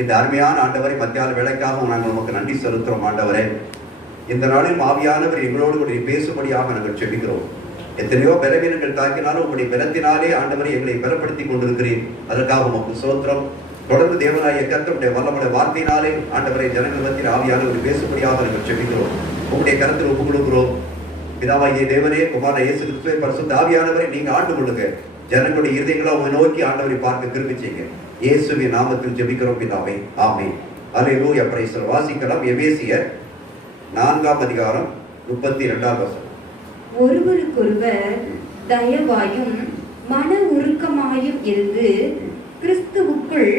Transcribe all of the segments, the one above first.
இந்த அருமையான ஆண்டவரை மத்தியான வேலைக்காக நாங்கள் உமக்கு நன்றி செலுத்துகிறோம். ஆண்டவரே, இந்த நாளில் ஆவியானவர் எங்களோடு கூட பேசும்படியாக நாங்கள் செபிக்கிறோம். எத்தனையோ பலவீனங்கள் தாக்கினாலும் உங்களுடைய பலத்தினாலே ஆண்டவரை எங்களை பலப்படுத்தி கொண்டிருக்கிறேன். அதற்காக உமக்கு ஸ்தோத்திரம். தொடர்ந்து தேவனாய கர்த்தருடைய வல்லமுடைய வார்த்தையினாலே ஆண்டவரை ஜனங்கள் மத்தியில் ஆவியானவர் பேசும்படியாக நாங்கள் செபிக்கிறோம். உங்களுடைய கருத்தில் ஒப்புக் கொடுக்கிறோம். பிதாவாகிய தேவனே, குமாரன் இயேசு கிறிஸ்துவே, பரிசுத்த ஆவியானவரை நீங்க ஆண்டு கொள்ளுங்க. ஜனங்களுடைய இருதயங்களை உங்களை நோக்கி ஆண்டவரை பார்க்க கிருபை செய்யுங்க. இயேசுவின் நாமத்தில் ஜெபிக்கிறோம் பிதாவே, ஆமென். அல்லேலூயா. பிரைஸ். வாசிக்கலாம் எபேசியர் 4ஆம் அதிகாரம் 32ஆம் வசனம். ஒருவருக்கொருவர் தயவாயும் மன உருக்கமாயும் இருந்து கிறிஸ்துவுக்குள்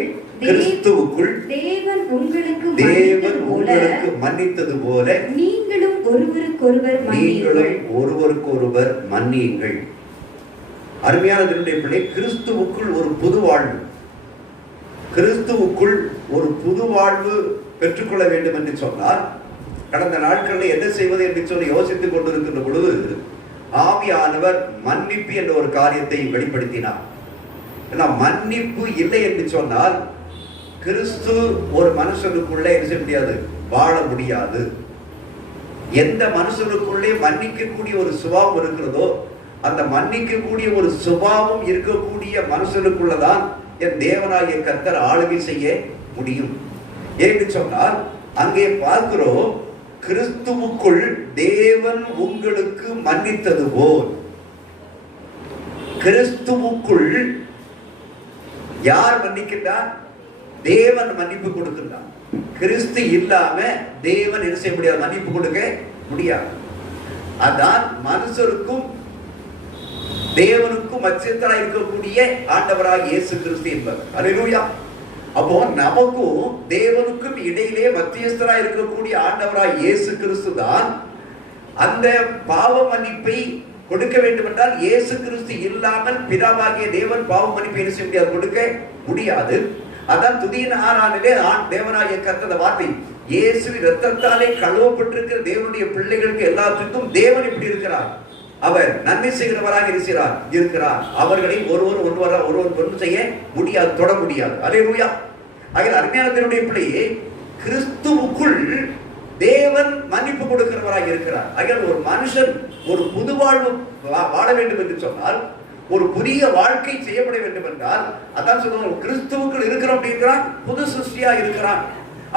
தேவன் உங்களுக்கு மன்னித்தது போல நீங்களும் ஒருவருக்கொருவர் மன்னியுங்கள். அருமையான தேவனுடைய பிள்ளை, கிறிஸ்துவுக்குள் ஒரு புது வாழ்வு, கிறிஸ்துவுக்குள் ஒரு புது வாழ்வு பெற்றுக்கொள்ள வேண்டும் என்று சொன்னால் கடந்த நாட்களில் என்ன செய்வது என்று சொல்லி யோசித்துக் கொண்டிருக்கின்ற பொழுது ஆவியானவர் மன்னிப்பு என்ற ஒரு காரியத்தை வெளிப்படுத்தினார். மன்னிப்பு இல்லை என்று சொன்னால் கிறிஸ்து ஒரு மனுஷனுக்குள்ளே என்ன செய்ய முடியாது, வாழ முடியாது. எந்த மனுஷனுக்குள்ளே மன்னிக்கக்கூடிய ஒரு சுபாவம் இருக்கிறதோ அந்த மன்னிக்கக்கூடிய ஒரு சுபாவம் இருக்கக்கூடிய மனுஷனுக்குள்ளதான் என் தேவனாகிய கர்த்தர் ஆளுகை செய்ய முடியும். ஏன்னு சொன்னால் அங்கே பார்க்கிறோம், கிறிஸ்துவுக்குள் தேவன் உங்களுக்கு மன்னித்தது போல். கிறிஸ்துவுக்குள் யார் மன்னிக்கின்றார்? தேவன் மன்னிப்பு கொடுக்கின்றார். கிறிஸ்து இல்லாம தேவன் என்ன செய்ய முடியாது, மன்னிப்பு கொடுக்க முடியாது. அதான் மனுஷருக்கும் தேவனுக்கும் மத்தியஸ்தராக இருக்கக்கூடிய ஆண்டவராக இயேசு கிறிஸ்து என்பவர். அல்லேலூயா. அப்போ நமக்கும் தேவனுக்கும் இடையிலே மத்தியஸ்தராக இருக்கக்கூடிய ஆண்டவராக இயேசு கிறிஸ்து தான். அந்த பாவ மன்னிப்பை கொடுக்க வேண்டும் என்றால் இயேசு கிறிஸ்து இல்லாமல் பிதாவாகிய தேவன் பாவ மன்னிப்பை என்ன செய்ய முடியாது, கொடுக்க முடியாது. அதான் துதியின் 6ஆனிலே தேவனாகிய கர்த்தர் வார்த்தை, இயேசுவின் இரத்தத்தாலே கழுவப்பட்டிருக்கிற தேவனுடைய பிள்ளைகளுக்கு எல்லாத்துக்கும் தேவன் இப்படி இருக்கிறார், அவர் நன்மை செய்கிறவராக இருக்கிறார். அவர்களை ஒருவர் ஒன்று செய்ய முடியாது, தொட முடியாது. அல்லேலூயா. ஆகிய அருமையான தேவனுடைய பிள்ளையே, கிறிஸ்துவுக்குள் தேவன் மன்னிப்பு கொடுக்கிறவராக இருக்கிறார். ஆகிய ஒரு மனுஷன் ஒரு புது வாழ்வு வாழ வேண்டும் என்று சொன்னால், ஒரு புதிய வாழ்க்கை செய்யப்பட வேண்டும் என்றால், அதான் சொல்லுவாங்க, கிறிஸ்துவுக்குள் இருக்கிறோம் அப்படிங்கிறான், புது சிருஷ்டியா இருக்கிறான்.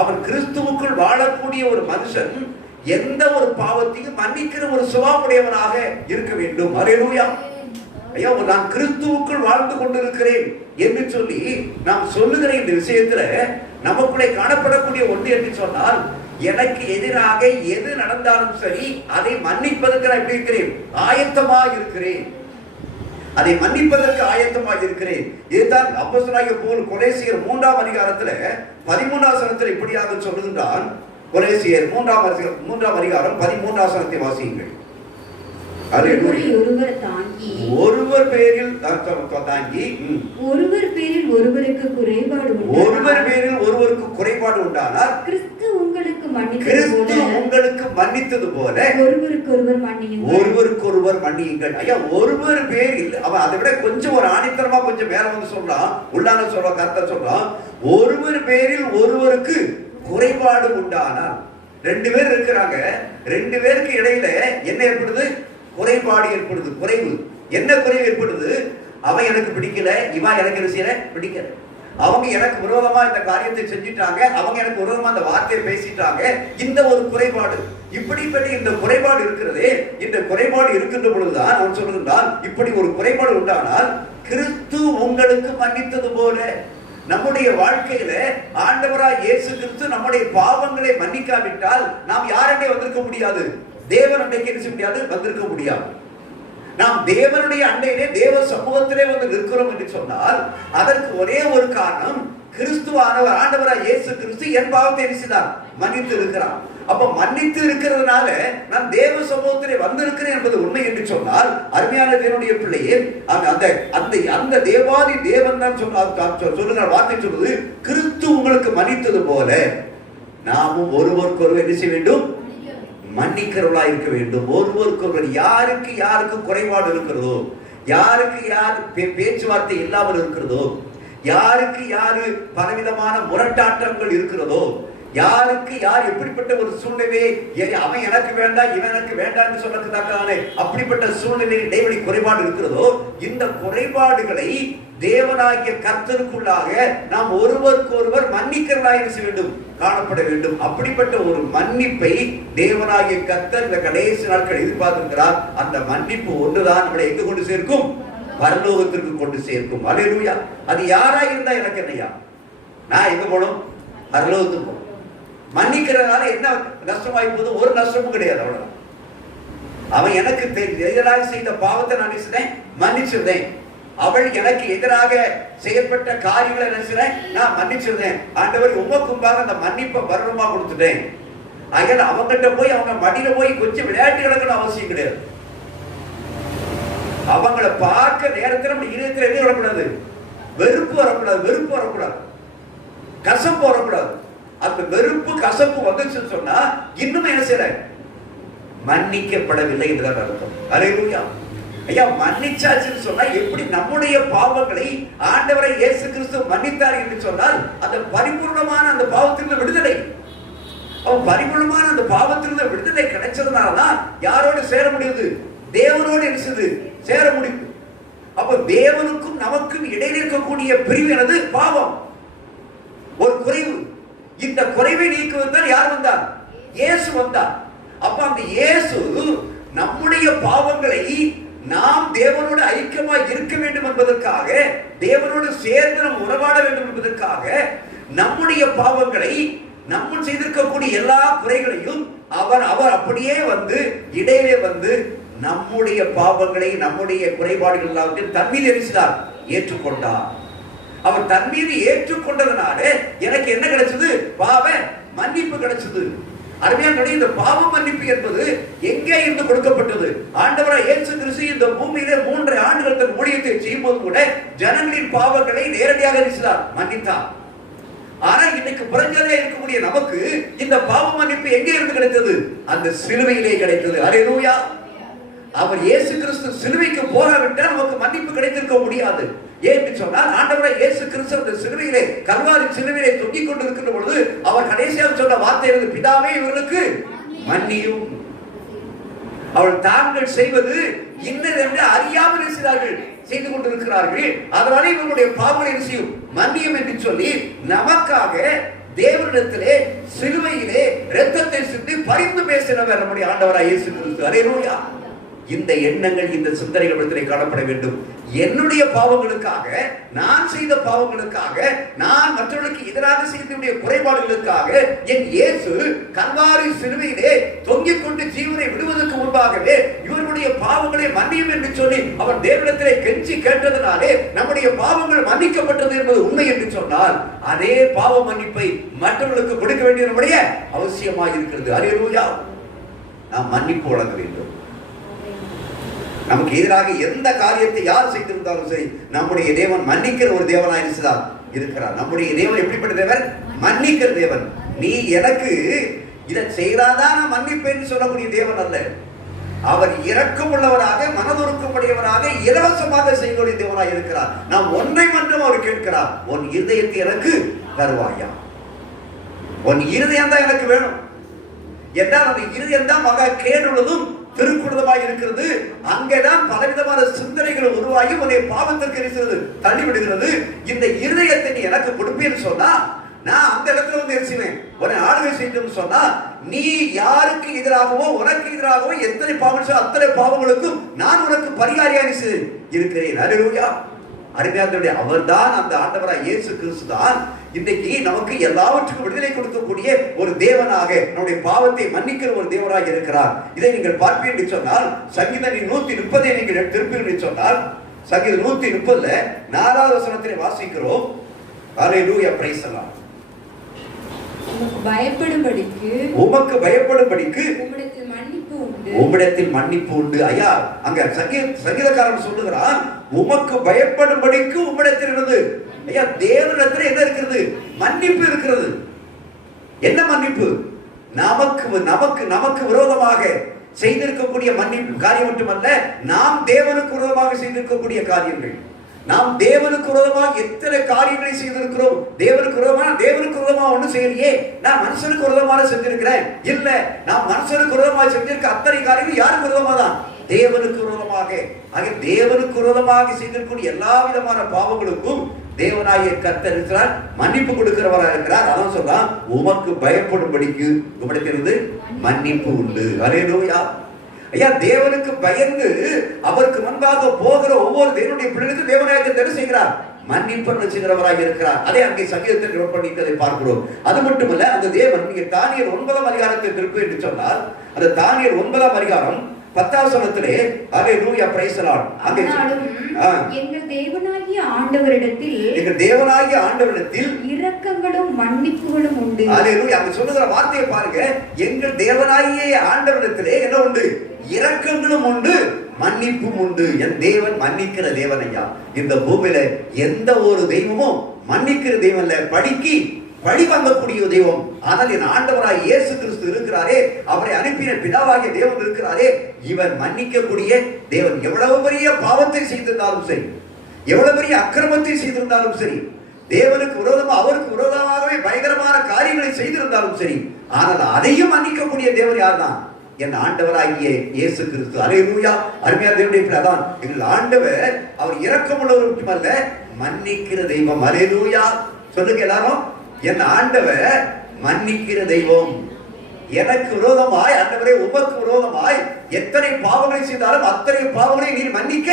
அவன் கிறிஸ்துவுக்குள் வாழக்கூடிய ஒரு மனுஷன் எந்த ஒரு பாவத்தையும் மன்னிக்கிற ஒரு சுபாவமுடையவனாக இருக்க வேண்டும். அல்லேலூயா. ஐயா, நான் கிறிஸ்துவுக்குள் வாழ்ந்து கொண்டிருக்கிறேன் என்று சொல்லி நாம் சொல்லுகிற இந்த விஷயத்துல நமக்குள்ளே காணப்படக்கூடிய ஒன்று என்று சொன்னால், எனக்கு எதிராக எது நடந்தாலும் சரி அதை மன்னிப்பதற்கு நான் எப்படி இருக்கிறேன், ஆயத்தமாக இருக்கிறேன். அதை மன்னிப்பதற்கு ஆயத்தமாக இருக்கிறேன். இதுதான் அப்போஸ்தலனாகிய பவுல் கொலோசியர் 3ஆம் அதிகாரத்துல 13ஆம் வசனத்தில் இப்படியாக சொல்லுகின்றான். கொலோசியர் 3ஆம் அதிகாரம் 13ஆம் வசனத்தை வாசியுங்கள். ஒருவர் தாங்கி ஒருவர் பேரில் தாங்கி ஒருவர் பேரில் ஒருவருக்கு குறைபாடு உண்டானால் கிறிஸ்து உங்களுக்கு மன்னித்தது போல ஒருவருக்கொருவர் மன்னியுங்கள். ஐயா, ஒருவர் பேரில் அவன் அதை விட கொஞ்சம் ஒரு ஆணித்தரமா கொஞ்சம் மேல வந்து சொல்றான், உள்ளான சொல்றான், கர்த்தர் சொல்றான், ஒருவர் பேரில் ஒருவருக்கு குறைபாடு உண்டானால். 2 பேர் இருக்கிறாங்க, 2 பேருக்கு இடையில என்ன ஏற்படுது, குறைபாடு ஏற்படுது. குறைவு என்ன குறைவு ஏற்படுது, அவன் எனக்கு பிடிக்கல, இவன் எனக்கு என்ன செய்யல பிடிக்கல, அவங்க எனக்கு விரோதமா இந்த காரியத்தை செஞ்சிட்டாங்க, அவங்க எனக்கு விரோதமா இந்த வார்த்தையை பேசிட்டாங்க, இந்த ஒரு குறைபாடு. இப்படிப்பட்ட இந்த குறைபாடு இருக்கிறதே, இந்த குறைபாடு இருக்கின்ற பொழுதுதான் அவன் சொல்லுகின்றான், இப்படி ஒரு குறைபாடு உண்டானால் கிறிஸ்து உங்களுக்கு மன்னித்தது போல. நம்முடைய வாழ்க்கையில ஆண்டவராய் இயேசு கிறிஸ்து நம்முடைய பாவங்களை மன்னிக்காவிட்டால் நாம் யாருடைய வந்திருக்க முடியாது, தேவன் அண்டைக்கு என்ன செய்ய முடியாது, வந்திருக்க முடியாது. நாம் தேவனுடைய அண்டையிலே தேவ சமூகத்திலே வந்து நிற்கிறோம் என்று சொன்னால் அதற்கு ஒரே ஒரு காரணம், கிறிஸ்துவானவர் ஆண்டவராய் இயேசு கிறிஸ்து என் பாவத்தை என்ன மன்னித்து இருக்கிறார். அப்ப மன்னித்து இருக்கிறதுனால நான் தேவ சமூகத்திலே வந்திருக்கிறேன் என்பது உண்மை என்று சொன்னால், அருமையான தேவனுடைய பிள்ளையே, அந்த தேவாதி தேவன் தான் சொல்லுகிற வார்த்தை சொல்லுது, கிறிஸ்து உங்களுக்கு மன்னித்தது போல நாமும் ஒருவருக்கொருவர் என்ன செய்ய வேண்டும், மன்னிக்கிறவர்களா இருக்க வேண்டும். ஒருவருக்கொருவர் யாருக்கு குறைபாடு இருக்கிறதோ, யாருக்கு யார் பேச்சுவார்த்தை இல்லாமல் இருக்கிறதோ, யாருக்கு யாரு பலவிதமான முரட்டாட்டங்கள் இருக்கிறதோ, யாருக்கு யார் எப்படிப்பட்ட ஒரு சூழ்நிலை, அவன் எனக்கு வேண்டாம் இவன் எனக்கு வேண்டாம் சொன்னதுக்கான அப்படிப்பட்ட சூழ்நிலை இடைவெளி குறைபாடு இருக்கிறதோ, இந்த குறைபாடுகளை தேவனாகிய கர்த்தருக்குள்ளாக நாம் ஒருவருக்கு ஒருவர் மன்னிக்கிறதாக செய்ய வேண்டும், காணப்பட வேண்டும். அப்படிப்பட்ட ஒரு மன்னிப்பை தேவனாகிய கர்த்தர் இந்த கடைசி நாட்கள் எதிர்பார்த்திருக்கிறார். அந்த மன்னிப்பு ஒன்றுதான் நம்மளை எங்க கொண்டு சேர்க்கும்? பரலோகத்திற்கு கொண்டு சேர்க்கும். அல்லேலூயா. அது யாரா இருந்தா எனக்கு என்னையா, நான் எங்க போனோம்? பரலோகத்துக்கு போனோம். மன்னிக்கிறதுனால என்ன நஷ்டமாய் போது? ஒரு நஷ்டமும் கிடையாது. அவ்வளவுதான். அவன் எனக்கு எதிராக செய்த பாவத்தை நான் நினைச்சேன், மன்னிச்சிருந்தேன். அவள் எனக்கு எதிராக செயல்பட்ட காரியங்களை நினைச்சேன், நான் மன்னிச்சிருந்தேன். ஆண்டவர் உமக்கும்பாக அந்த மன்னிப்பை பரவமா கொடுத்துட்டேன். அதனால அவங்ககிட்ட போய் அவங்க மடியில போய் கொஞ்சம் விளையாட்டு கிடக்கணும் அவசியம் கிடையாது. அவங்களை பார்க்க நேரத்தில் நம்ம இதயத்தில் எதுவும் வரக்கூடாது, வெறுப்பு வரக்கூடாது, வெறுப்பு வரக்கூடாது, கசப்பு வரக்கூடாது. அந்த வெறுப்பு கசப்பு வந்துச்சுன்னு சொன்னா இன்னும் என்ன செய்யற? மன்னிக்கப்படவில்லை என்றுதான் அர்த்தம். அல்லேலூயா. ஐயா, மன்னிச்சாச்சுன்னு சொன்னா எப்படி நம்முடைய பாவங்களை ஆண்டவரை இயேசு கிறிஸ்து மன்னித்தார் என்று சொன்னால் அந்த பரிபூர்ணமான அந்த பாவத்திலிருந்து விடுதலை, அவன் பரிபூர்ணமான அந்த பாவத்திலிருந்து விடுதலை கிடைச்சதுனாலதான் யாரோடு சேர முடியுது? தேவனோடு என்ன சேர முடியுது. அப்ப தேவனுக்கும் நமக்கும் இடையில் இருக்கக்கூடிய பிரிவு எனது பாவம், ஒரு குறைவு. இந்த குறைவை நீக்குவதுதான் யார் வந்தார்? இயேசு வந்தார். அப்ப அந்த இயேசு நம்முடைய பாவங்களை நாம் தேவனோடு ஐக்கியமா இருக்க வேண்டும் என்பதற்காக, தேவனோடு சேர்ந்து நாம் உறவாட வேண்டும் என்பதற்காக நம்முடைய பாவங்களை, நம்ம செய்திருக்கக்கூடிய எல்லா குறைகளையும் அவர் அப்படியே வந்து இடையிலே வந்து நம்முடைய பாவங்களை, நம்முடைய குறைபாடுகள் எல்லாவற்றையும் தன் மீது எரிசினார், ஏற்றுக்கொண்டார். அவர் தன் மீது ஏற்றுக்கொண்டதனால எனக்கு என்ன கிடைச்சது? பாவ மன்னிப்பு கிடைச்சது. அருமையான இந்த பாவ மன்னிப்பு என்பது எங்கே இருந்து கொடுக்கப்பட்டது? ஆண்டவராய் இயேசு கிறிஸ்து இந்த பூமியிலே 3 ஆண்டுகள் தன் ஊழியத்தை செய்யும் போது கூட ஜனங்களின் பாவங்களை நேரடியாக மன்னித்தார். ஆனா இன்னைக்கு புறஞ்சலே இருக்கக்கூடிய நமக்கு இந்த பாவ மன்னிப்பு எங்கே இருந்து கிடைத்தது? அந்த சிலுவையிலே கிடைத்தது. அல்லேலூயா. அவர் இயேசு கிறிஸ்து சிலுவைக்கு போகாவிட்டால் நமக்கு மன்னிப்பு கிடைத்திருக்க முடியாது. ஏன்னு சொன்னால் ஆண்டவராய் இயேசு கிறிஸ்து அந்த சிலுவையிலே, கல்வாரி சிலுவையிலே தொங்கிக் கொண்டிருக்கின்ற பொழுது அவர் கடைசியாக சொன்ன வார்த்தை இருந்து, பிதாவே இவர்களுக்கு மன்னியும், அவள் தாங்கள் செய்வது இன்னது என்று அறியாமல் இருக்கிறார்கள், செய்து கொண்டிருக்கிறார்கள், அதனால இவர்களுடைய பாவங்களை செய்யும் மன்னியும் என்று சொல்லி நமக்காக தேவனிடத்திலே சிலுவையிலே இரத்தத்தை சிந்தி பரிந்து பேசினவர் நம்முடைய ஆண்டவராய் இயேசு கிறிஸ்து. அல்லேலூயா. இந்த எண்ணங்கள், இந்த சிந்தனைகள் காணப்பட வேண்டும். என்னுடைய பாவங்களுக்காக, நான் செய்த பாவங்களுக்காக, நான் மற்றவர்களுக்கு எதிராக செய்த குறைபாடுகளுக்காக என் இயேசு கல்வாரி சிலுவையிலே தொங்கிக் கொண்டு ஜீவனை விடுவதற்கு முன்பாகவே இவர்களுடைய பாவங்களை மன்னியும் என்று சொல்லி அவர் தேவனிடத்திலே கெஞ்சி கேட்டதனாலே நம்முடைய பாவங்கள் மன்னிக்கப்பட்டது என்பது உண்மை என்று சொன்னால், அதே பாவ மன்னிப்பை மற்றவர்களுக்கு கொடுக்க வேண்டிய நம்முடைய அவசியமாக இருக்கிறது. அல்லேலூயா. நாம் மன்னிப்பு வழங்க வேண்டும். நமக்கு எதிராக எந்த காரியத்தை யார் செய்திருந்தாலும் சரி, நம்முடைய தேவன் மன்னிக்கிற ஒரு தேவனாய் இருக்கிறார். நம்முடைய தேவன் எப்படிப்பட்ட தேவன்? மன்னிக்கிற தேவன். நீ எனக்கு இதை செய்தாதான் நான் மன்னிப்பேன்னு சொல்லக்கூடிய தேவன் அல்ல. அவர் இரக்கம் உள்ளவராக, மனதுருக்கமுடையவராக, இலவசமாக செய்யக்கூடிய தேவனாய் இருக்கிறார். நாம் ஒன்றை மட்டும் அவர் கேட்கிறார், உன் இருதயத்தை எனக்கு தருவாயா? உன் இருதயம் தான் எனக்கு வேணும். என்றால் அந்த இருதயம் தான் மகா கேடுள்ளதும் திருக்குறதமாய் இருக்கிறது. அங்கேதான் பலவிதமான சிந்தனைகள் உருவாகி உன்னை பாவத்திற்கு தள்ளிவிடுகிறது. இந்த இருதயத்தை நீ எனக்கு கொடுப்பேன்னு சொன்னா நான் அந்த இடத்துல வந்து எரிச்சுவேன். உன்னை ஆளுகை செய்யணும்னு சொன்னா நீ யாருக்கு எதிராகவோ உனக்கு எதிராகவோ எத்தனை பாவம் அத்தனை பாவங்களுக்கும் நான் உனக்கு பரிகாரியாக இருக்கிறேன். அல்லேலூயா. அருமையானவர்களே, அவர்தான் அந்த ஆண்டவராய் இயேசு கிறிஸ்து தான் இன்றைக்கு நமக்கு எல்லாவற்றுக்கும் விடுதலை கொடுக்கக்கூடிய ஒரு தேவனாக, நம்முடைய பாவத்தை மன்னிக்கிற ஒரு தேவனாக இருக்கிறார். இதை நீங்கள் பார்ப்பீர்கள் என்று சொன்னால் சங்கீதம் 130 நீங்கள் திருப்பீர்கள் என்று சொன்னால் சங்கீதம் 130 4வது வசனத்தை வாசிக்கிறோம். அல்லேலூயா, பிரைஸ் தி லார்ட். உமக்கு பயப்படும்படிக்கு உம்மிடத்தில் மன்னிப்பு உண்டு. ஐயா, அங்க சங்கீதக்காரன் சொல்லுகிறான், உமக்கு பயப்படும்படிக்கு உம்மிடத்தில் இருந்து. ஐயா, தேவனிடத்தில் என்ன இருக்கிறது? மன்னிப்பு இருக்கிறது. என்ன மன்னிப்பு? நமக்கு விரோதமாக செய்திருக்கக்கூடிய மன்னிப்பு காரியம் மட்டுமல்ல, நாம் தேவனுக்கு விரோதமாக செய்திருக்கக்கூடிய காரியங்கள், நாம் தேவனுக்கு விரோதமாக எத்தனை காரியங்களை செய்திருக்கிறோம். தேவனுக்கு விரோதமா ஒண்ணு செய்யலையே, நான் மனுஷனுக்கு விரோதமாக செஞ்சிருக்கிறேன். இல்ல, நான் மனுஷனுக்கு விரோதமாக செஞ்சிருக்க அத்தனை காரியங்கள் யாருக்கு விரோதமா தான்? தேவனுக்கு விரோதமாக. ஆக தேவனுக்கு விரோதமாக செய்திருக்கூடிய எல்லா விதமான பாவங்களுக்கும் தேவனாகிய கர்த்தர் இருக்கிறார், மன்னிப்பு கொடுக்கிறவராக இருக்கிறார். அதான் சொல்றான், உமக்கு பயப்படும்படிக்கு உம்மிடத்திலிருந்து மன்னிப்பு உண்டு. அல்லேலூயா. ஐயா, தேவனுக்கு பயந்து அவருக்கு முன்பாக போகிற ஒவ்வொரு தேவனுடைய பிள்ளைகளுக்கும் தேவனாகிய என்ன செய்கிறார்? மன்னிப்பு செய்கிறவராக இருக்கிறார். அதே அங்கே சங்கீதத்தில் நோட் பண்ணிக்கிறதை பார்க்கிறோம். அது மட்டுமல்ல, அந்த தேவன் நீங்க தானியேல் 9ஆம் அதிகாரத்தை திருப்பி என்று சொன்னால், அந்த தானியேல் 9ஆம் அதிகாரம் 10ஆம் வசனத்திலே அல்லேலூயா பிரைஸ் தி லார்ட். அங்கே எங்கள் தேவனாகிய ஆண்டவரிடத்தில் இரக்கங்களும் மன்னிப்புகளும் உண்டு. அல்லேலூயா. அங்க சொல்லுகிற வார்த்தையை பாருங்க, எங்கள் தேவனாகிய ஆண்டவரிடத்திலே என்ன உண்டு? இரக்கங்களும் உண்டு, மன்னிப்பும் உண்டு. என் தேவன் மன்னிக்கிற தேவன் ஐயா. இந்த பூமியில எந்த ஒரு தெய்வமும் மன்னிக்கிற தெய்வம் இல்ல, பழி வாங்கக்கூடிய தெய்வம். ஆனால் என் ஆண்டவராய் இயேசு கிறிஸ்து இருக்கிறாரே, அவரை அனுப்பின பிதாவாகிய தேவன் இருக்கிறாரே, இவர் மன்னிக்கக்கூடிய தேவன். எவ்வளவு பெரிய பாவத்தை செய்திருந்தாலும் சரி, எவ்வளவு பெரிய அக்கிரமத்தை செய்திருந்தாலும் சரி, தேவனுக்கு விரோதமா அவருக்கு விரோதமாகவே பயங்கரமான காரியங்களை செய்திருந்தாலும் சரி, ஆனால் அதையும் மன்னிக்கக்கூடிய தேவன் யார் தான்? என் ஆண்டவராகிய இயேசு கிறிஸ்து. அல்லேலூயா. அருமையான தேவனுடைய பிள்ளைதான் எங்கள் ஆண்டவர். அவர் இரக்கமுள்ளவர் மட்டுமல்ல, மன்னிக்கிற தெய்வம். அல்லேலூயா. சொல்லுங்க எல்லாரும், என் ஆண்டவர் மன்னிக்கிற தெய்வம். எனக்கு விரோதமாய், ஆண்டவரே உமக்கு விரோதமாய் எத்தனை பாவங்களை செய்தாலும் அத்தனை பாவங்களை நீர் மன்னிக்க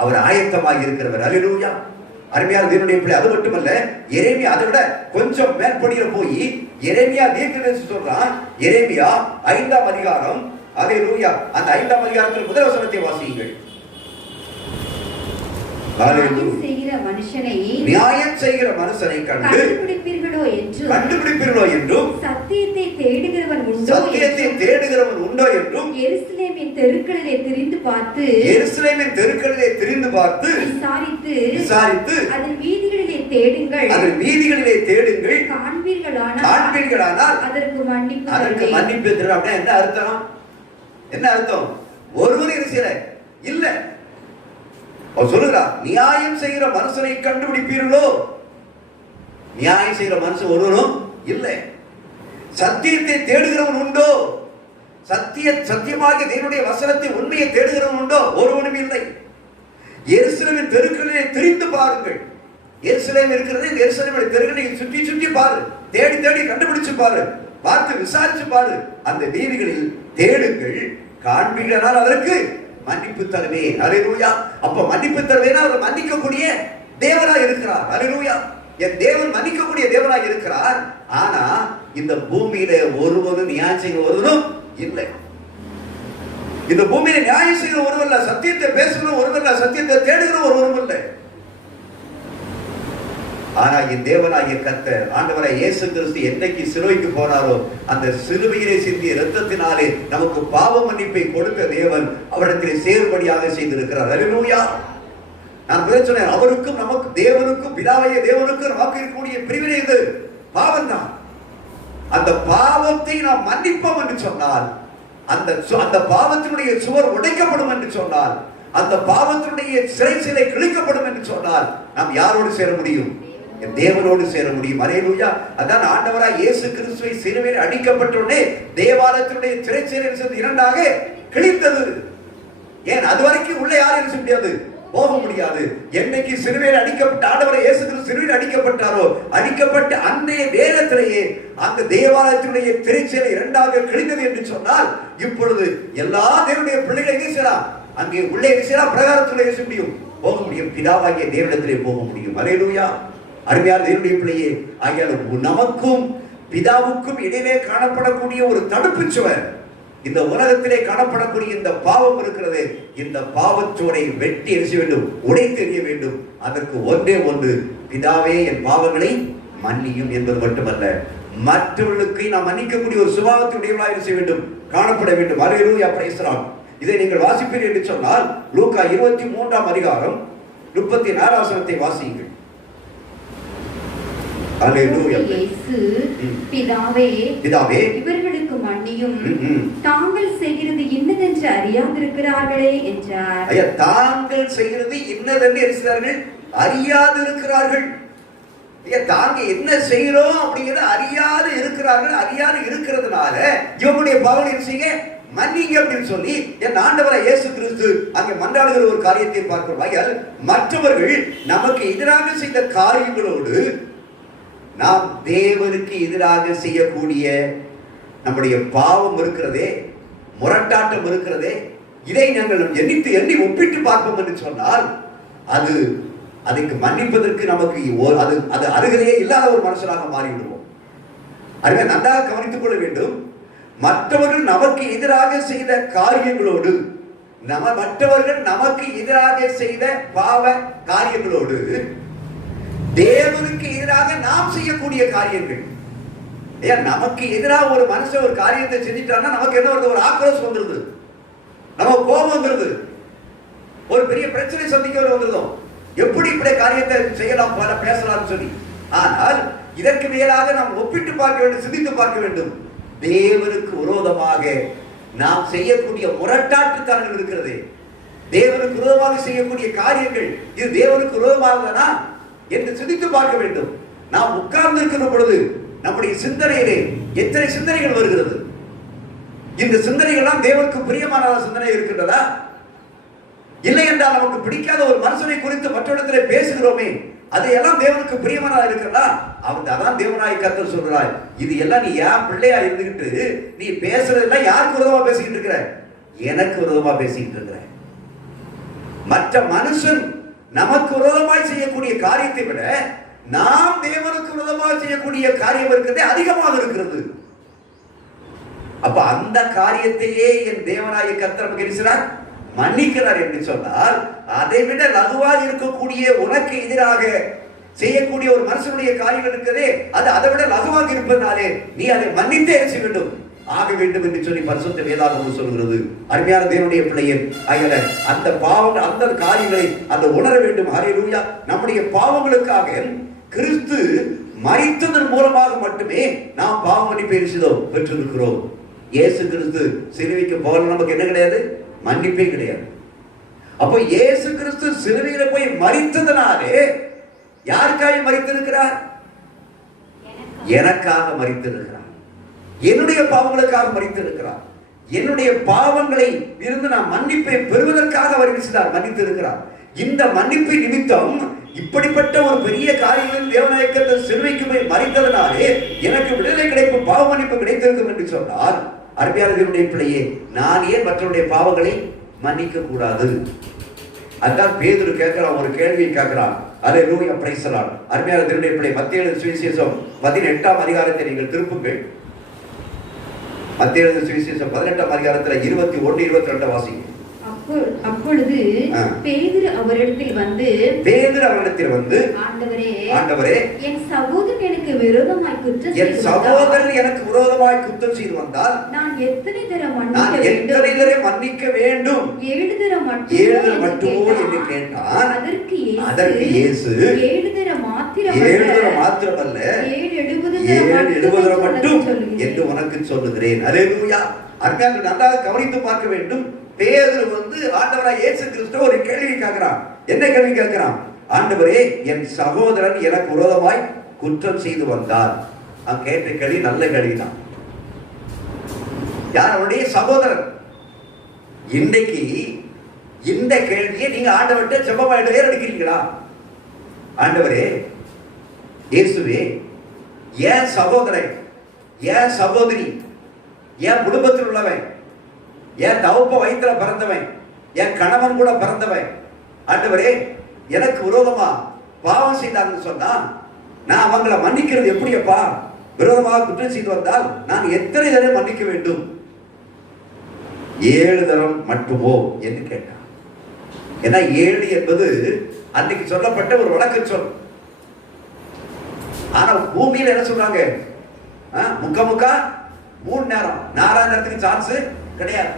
அவர் ஆயத்தமாக இருக்கிறவர். அல்லேலூயா. அருமையான தேவனுடைய பிள்ளை. அது மட்டுமல்ல, எரேமியா அதை விட கொஞ்சம் மேற்படியில போய் எரேமியா தீர்க்கதரிசி சொல்றான். எரேமியா 5ஆம் அதிகாரம், அல்லேலூயா, அந்த 5ஆம் அதிகாரத்தில் முதல் வசனத்தை வாசியுங்கள். நியாயம் செய்கிற மனுஷனை கண்டு கண்டுபிடிப்பீர்களோ என்றும் சத்தியத்தை தேடுகிறவன் உண்டோ என்றும் எருசலேமின் தெருக்களிலே திரிந்து பார்த்து விசாரித்து அதன் வீதிகளிலே தேடுங்கள் காண்பீர்களானால் அதற்கு மன்னிப்பு அப்படின்னா என்ன அர்த்தம்? ஒருவர் இல்ல, அவர் சொல்லுகிறார், நியாயம் செய்கிற மனுஷனை கண்டுபிடிப்பீர்களோ? நியாயம் செய்கிற மனுஷன் ஒருவரும் இல்லை. சத்தியத்தை தேடுகிறவன் உண்டோ? சத்தியமாக தேவனுடைய வசனத்தை உண்மையை தேடுகிறவன் உண்டோ? ஒருவனும் இல்லை. எருசலேமின் தெருக்களிலே திரிந்து பாருங்கள். எருசலேம் இருக்கிறது, எருசலேமின் தெருக்களை சுற்றி பாரு, தேடி கண்டுபிடிச்சு பாரு, பார்த்து விசாரிச்சு பாரு. அந்த வீதிகளில் தேடுங்கள், காண்பீர்களானால் அதற்கு மன்னிப்பு தருவேன். அல்லேலூயா. அப்ப மன்னிப்பு தருவேன், அவர் மன்னிக்கக்கூடிய தேவனாய் இருக்கிறார். அல்லேலூயா. என் தேவன் மன்னிக்கக்கூடிய தேவனாய் இருக்கிறார். ஆனா இந்த பூமியில ஒருவரும் நியாயம் செய்கிற ஒருவரும் இல்லை. இந்த பூமியில நியாயம் செய்கிற ஒருவர் இல்ல, சத்தியத்தை பேசுகிற ஒருவர் இல்ல, சத்தியத்தை தேடுகிற ஒருவரும் இல்லை. ஆனா என் தேவனாகிய கர்த்தர் ஆண்டவராய் இயேசு கிறிஸ்து என்னைக்கு சிலுவைக்கு போனாரோ, அந்த சிலுவையிலே சிந்திய இரத்தத்தினாலே நமக்கு பாவ மன்னிப்பை கொடுத்த தேவன் அவரிடத்திலே சேரும்படியாக செய்திருக்கிறார். அல்லேலூயா. நான் சொன்னேன், அவருக்கும் நமக்கு தேவனுக்கும் பிதாவாகிய தேவனுக்கும் நமக்கு இருக்கக்கூடிய பிரிவினை இது பாவம் தான். அந்த பாவத்தை நாம் மன்னிப்போம் என்று சொன்னால், அந்த பாவத்தினுடைய சுவர் உடைக்கப்படும் என்று சொன்னால், அந்த பாவத்தினுடைய சிறை கிழிக்கப்படும் என்று சொன்னால், நாம் யாரோடு சேர முடியும்? தேவனோடு சேர முடியும். அல்லேலூயா. அதான் ஆண்டவராய் இயேசு கிறிஸ்துவை சிலுவையில் அடிக்கப்பட்டோடனே தேவாலயத்தினுடைய திரைச்சீலை இரண்டாக கிழித்தது. ஏன்? அது வரைக்கும் உள்ள யாரும் செய்ய முடியாது, போக முடியாது. என்னைக்கு சிலுவையில் அடிக்கப்பட்ட ஆண்டவராய் இயேசு கிறிஸ்து சிலுவையில் அடிக்கப்பட்டாரோ, அடிக்கப்பட்ட அன்றைய நேரத்திலேயே அந்த தேவாலயத்தினுடைய திரைச்சீலை இரண்டாக கிழித்தது என்று சொன்னால், இப்பொழுது எல்லா தேவனுடைய பிள்ளைகளை எங்கே சேரலாம்? அங்கே உள்ளே சேரலாம், பிரகாரத்திலே பேச முடியும், போக முடியும், பிதாவாகிய தேவனிடத்திலே போக முடியும். அல்லேலூயா. அருமையான தேவனுடைய பிள்ளையே, ஆகியால் நமக்கும் பிதாவுக்கும் இடையிலே காணப்படக்கூடிய ஒரு தடுப்பு சுவர், இந்த உலகத்திலே காணப்படக்கூடிய இந்த பாவம் இருக்கிறது, இந்த பாவச்சுவரை வெட்டி எரிச வேண்டும், உடைத்து எறிய வேண்டும். அதற்கு ஒன்றே ஒன்று, பிதாவே என் பாவங்களை மன்னியும் என்பது மட்டுமல்ல, மற்றவர்களுக்கு நாம் மன்னிக்கக்கூடிய ஒரு சுபாவத்தினுடையவர்களாக இருக்க வேண்டும், காணப்பட வேண்டும். அல்லேலூயா. Praise the Lord. இதை நீங்கள் வாசிப்பீர்கள் என்று சொன்னால் லூக்கா 23ஆம் அதிகாரம் 34ஆம் வசனத்தை வாசியுங்கள். அல்லேலூயா. பிதாவே இவர்களுக்கு மன்னியும், தாங்கள் செய்கிறது இன்னதென்று இன்னதென்று அறியாதிருக்கிறார்களே என்றார். ஐயா, தாங்கள் செய்கிறது இன்னதென்று இருக்கிறார்கள், அறியாது இருக்கிறார்கள். ஐயா, தாங்க என்ன செய்யறோம் அப்படிங்கிறத அறியாது இருக்கிறார்கள். அறியாது இருக்கிறதுனால இவங்களுடைய பாவனை செய்ய மன்னிங்க அப்படின்னு சொல்லி என் ஆண்டவராய் இயேசு கிறிஸ்து அங்கே மன்றாடுகிற ஒரு காரியத்தை பார்க்கிறோம். ஐயா, மற்றவர்கள் நமக்கு எதிராக செய்த காரியங்களோடு நாம் தேவனுக்கு எதிராக செய்யக்கூடிய நம்முடைய பாவம் இருக்கிறதே, முரட்டாட்டம் இருக்கிறதே, இதை நாங்கள் எண்ணி ஒப்பிட்டு பார்ப்போம் என்று சொன்னால் அதுக்கு மன்னிப்பதற்கு நமக்கு அது அருகதையே இல்லாத ஒரு மனுஷனாக மாறிவிடுவோம். அதுவே நன்றாக கவனித்துக் கொள்ள வேண்டும். மற்றவர்கள் நமக்கு எதிராக செய்த காரியங்களோடு மற்றவர்கள் நமக்கு எதிராக செய்த பாவ காரியங்களோடு தேவனுக்கு எதிராக நாம் செய்யக்கூடிய காரியங்கள். நமக்கு எதிராக ஒரு மனுஷன் ஒரு காரியத்தை செஞ்சிட்டான்னா நமக்கு என்ன வருது? ஒரு ஆக்ரோஷம் வந்துருது, நமக்கு கோபம் வந்துருது, ஒரு பெரிய பிரச்சனை சந்திக்க வந்துருதோம். எப்படி இப்படி காரியத்தை செய்யலாம், பேசலாம் சொல்லி. ஆனால் இதற்கு மேலாக நாம் ஒப்பிட்டு பார்க்க வேண்டும், சிந்தித்து பார்க்க வேண்டும். தேவனுக்கு விரோதமாக நாம் செய்யக்கூடிய முரட்டாட்டுத்தனங்கள் இருக்கிறது, தேவனுக்கு விரோதமாக செய்யக்கூடிய காரியங்கள், இது தேவனுக்கு விரோதமாகதானா என்று சிந்தித்து பார்க்க வேண்டும். நாம் உட்கார்ந்து இருக்கிற பொழுது நம்முடைய சிந்தனையிலே எத்தனை சிந்தனைகள் வருகிறது? இந்த சிந்தனைகள்லாம் தேவனுக்கு பிரியமான சிந்தனை இருக்கின்றதா? இல்லை என்றால் நமக்கு பிடிக்காத ஒரு மனுஷனை குறித்து மற்றொரு பேசுகிறோமே, அதையெல்லாம் தேவனுக்கு பிரியமானதா இருக்கிறதா? அதான் தேவனாய் கர்த்தர் சொல்றார், இது எல்லாம் நீ ஏன் பிள்ளையா இருந்துகிட்டு நீ பேசுறதெல்லாம் யாருக்கு விரோதமா பேசிக்கிட்டு இருக்கிற? எனக்கு விரோதமா பேசிக்கிட்டு இருக்கிற. மற்ற மனுஷன் நமக்கு விரோதமாய் செய்யக்கூடிய காரியத்தை விட நாம் தேவனுக்கு விரோதமாக செய்யக்கூடிய காரியம் இருக்கிறதே அதிகமாக இருக்கிறது. அப்ப அந்த காரியத்தையே என் தேவனாய கர்த்தர் இருக்கிறார், மன்னிக்கிறார் என்று சொன்னால், அதை விட லகுவாக இருக்கக்கூடிய உனக்கு எதிராக செய்யக்கூடிய ஒரு மனுஷனுடைய காரியம் இருக்கிறதே, அது அதை விட லகுவாக இருப்பதனாலே நீ அதை மன்னித்தே செய்ய வேண்டும், ஆக வேண்டும் என்று சொல்லி பரிசுத்த வேதாகமம் சொல்கிறது. அருமையான தேவனுடைய பிள்ளையே, அயல அந்த பாவங்கள், அந்த காரியங்களை அந்த உணர வேண்டும். ஹல்லேலூயா. நம்முடைய பாவங்களுக்காக கிறிஸ்து மரித்ததன் மூலமாக மட்டுமே நாம் பாவ மன்னிப்பை பெற்றிருக்கிறோம். இயேசு கிறிஸ்து சிலுவைக்கு போல நமக்கு என்ன கிடையாது? மன்னிப்பே கிடையாது. அப்ப இயேசு கிறிஸ்து சிலுவையில போய் மரித்ததனாலே யாருக்காக மரித்திருக்கிறார்? எனக்காக மரித்திருக்கிறார், என்னுடைய பாவங்களுக்காக மரித்திருக்கிறார். என்னுடைய பாவங்களை இருந்து நான் மன்னிப்பை பெறுவதற்காக மன்னித்திருக்கிறார். இந்த மன்னிப்பு நிமித்தம் இப்படிப்பட்ட ஒரு பெரிய காரியங்களில் தேவநாயகத்தை சிலுவைக்கு போய் மறித்ததனாலே எனக்கு விடுதலை கிடைக்கும், பாவ மன்னிப்பு கிடைத்திருக்கும் என்று சொன்னால், அருமையான தேவனுடைய பிள்ளையே, நான் ஏன் மற்றவருடைய பாவங்களை மன்னிக்க கூடாது? அதான் பேதுரு கேட்கிறான், ஒரு கேள்வியை கேட்கிறான். அல்லேலூயா, பிரைஸ் தி லார்ட். அருமையான தேவனுடைய பிள்ளை, மத்தேயு சுவிசேஷம் 18ஆம் அதிகாரத்தை நீங்கள் திருப்புங்கள். மத்தேயு சுவிசேஷம் 18ஆம் அதிகாரத்தில் 21, 22 வாசிங்க. அப்பொழுது பேதுரு அவரிடத்தில் வந்து, ஆண்டவரே, என் சகோதரன் எனக்கு விரோதமாய் குற்றம் செய்து வந்தால் நான் எத்தனை தரம் மன்னிக்க வேண்டும்? 7 தரம் மட்டுமோ என்று கேட்டான். அதற்கு இயேசு 7 தரம் மாத்திரமல்ல 7 தரம் மட்டும் என்று உனக்கு சொல்லுகிறேன். அல்லேலூயா. அருமையாக நன்றாக கவனித்து பார்க்க வேண்டும். பேதுரு ஆண்டவராய் இயேசு கிறிஸ்து ஒரு கேள்வி கேட்கிறான். என்ன கேள்வி கேட்கிறான்? ஆண்டவரே, என் சகோதரன் எனக்கு விரோதமாய் குற்றம் செய்து வந்தார். அவன் கேட்ட கேள்வி நல்ல கேள்விதான். யார்? அவருடைய சகோதரன். இன்னைக்கு இந்த கேள்வியை நீங்க ஆண்டவர்கிட்ட ஜெபமாயிடவே எடுக்கிறீங்களா? ஆண்டவரே, இயேசுவே, என் சகோதரன், என் சகோதரி, என் குடும்பத்தில் உள்ளவன், என் தகப்ப வயிற்றுல பிறந்தவன், என் கணவன் கூட பிறந்தவன், ஆண்டவரே எனக்கு விரோதமா பாவம் செய்தாங்கன்னு சொன்னா நான் அவங்களை மன்னிக்கிறது எப்படியப்பா? விரோதமாக குற்றம் செய்து வந்தால் நான் எத்தனை தடவை மன்னிக்க வேண்டும்? 7 தரம் மட்டுமோ என்று கேட்டான். ஏன்னா 7 என்பது அன்னைக்கு சொல்லப்பட்ட ஒரு வழக்கு சொல். ஆனா பூமியில என்ன சொல்றாங்க? முக்கா 3 நேரம், 4ஆம் நேரத்துக்கு சான்ஸ் கிடையாது.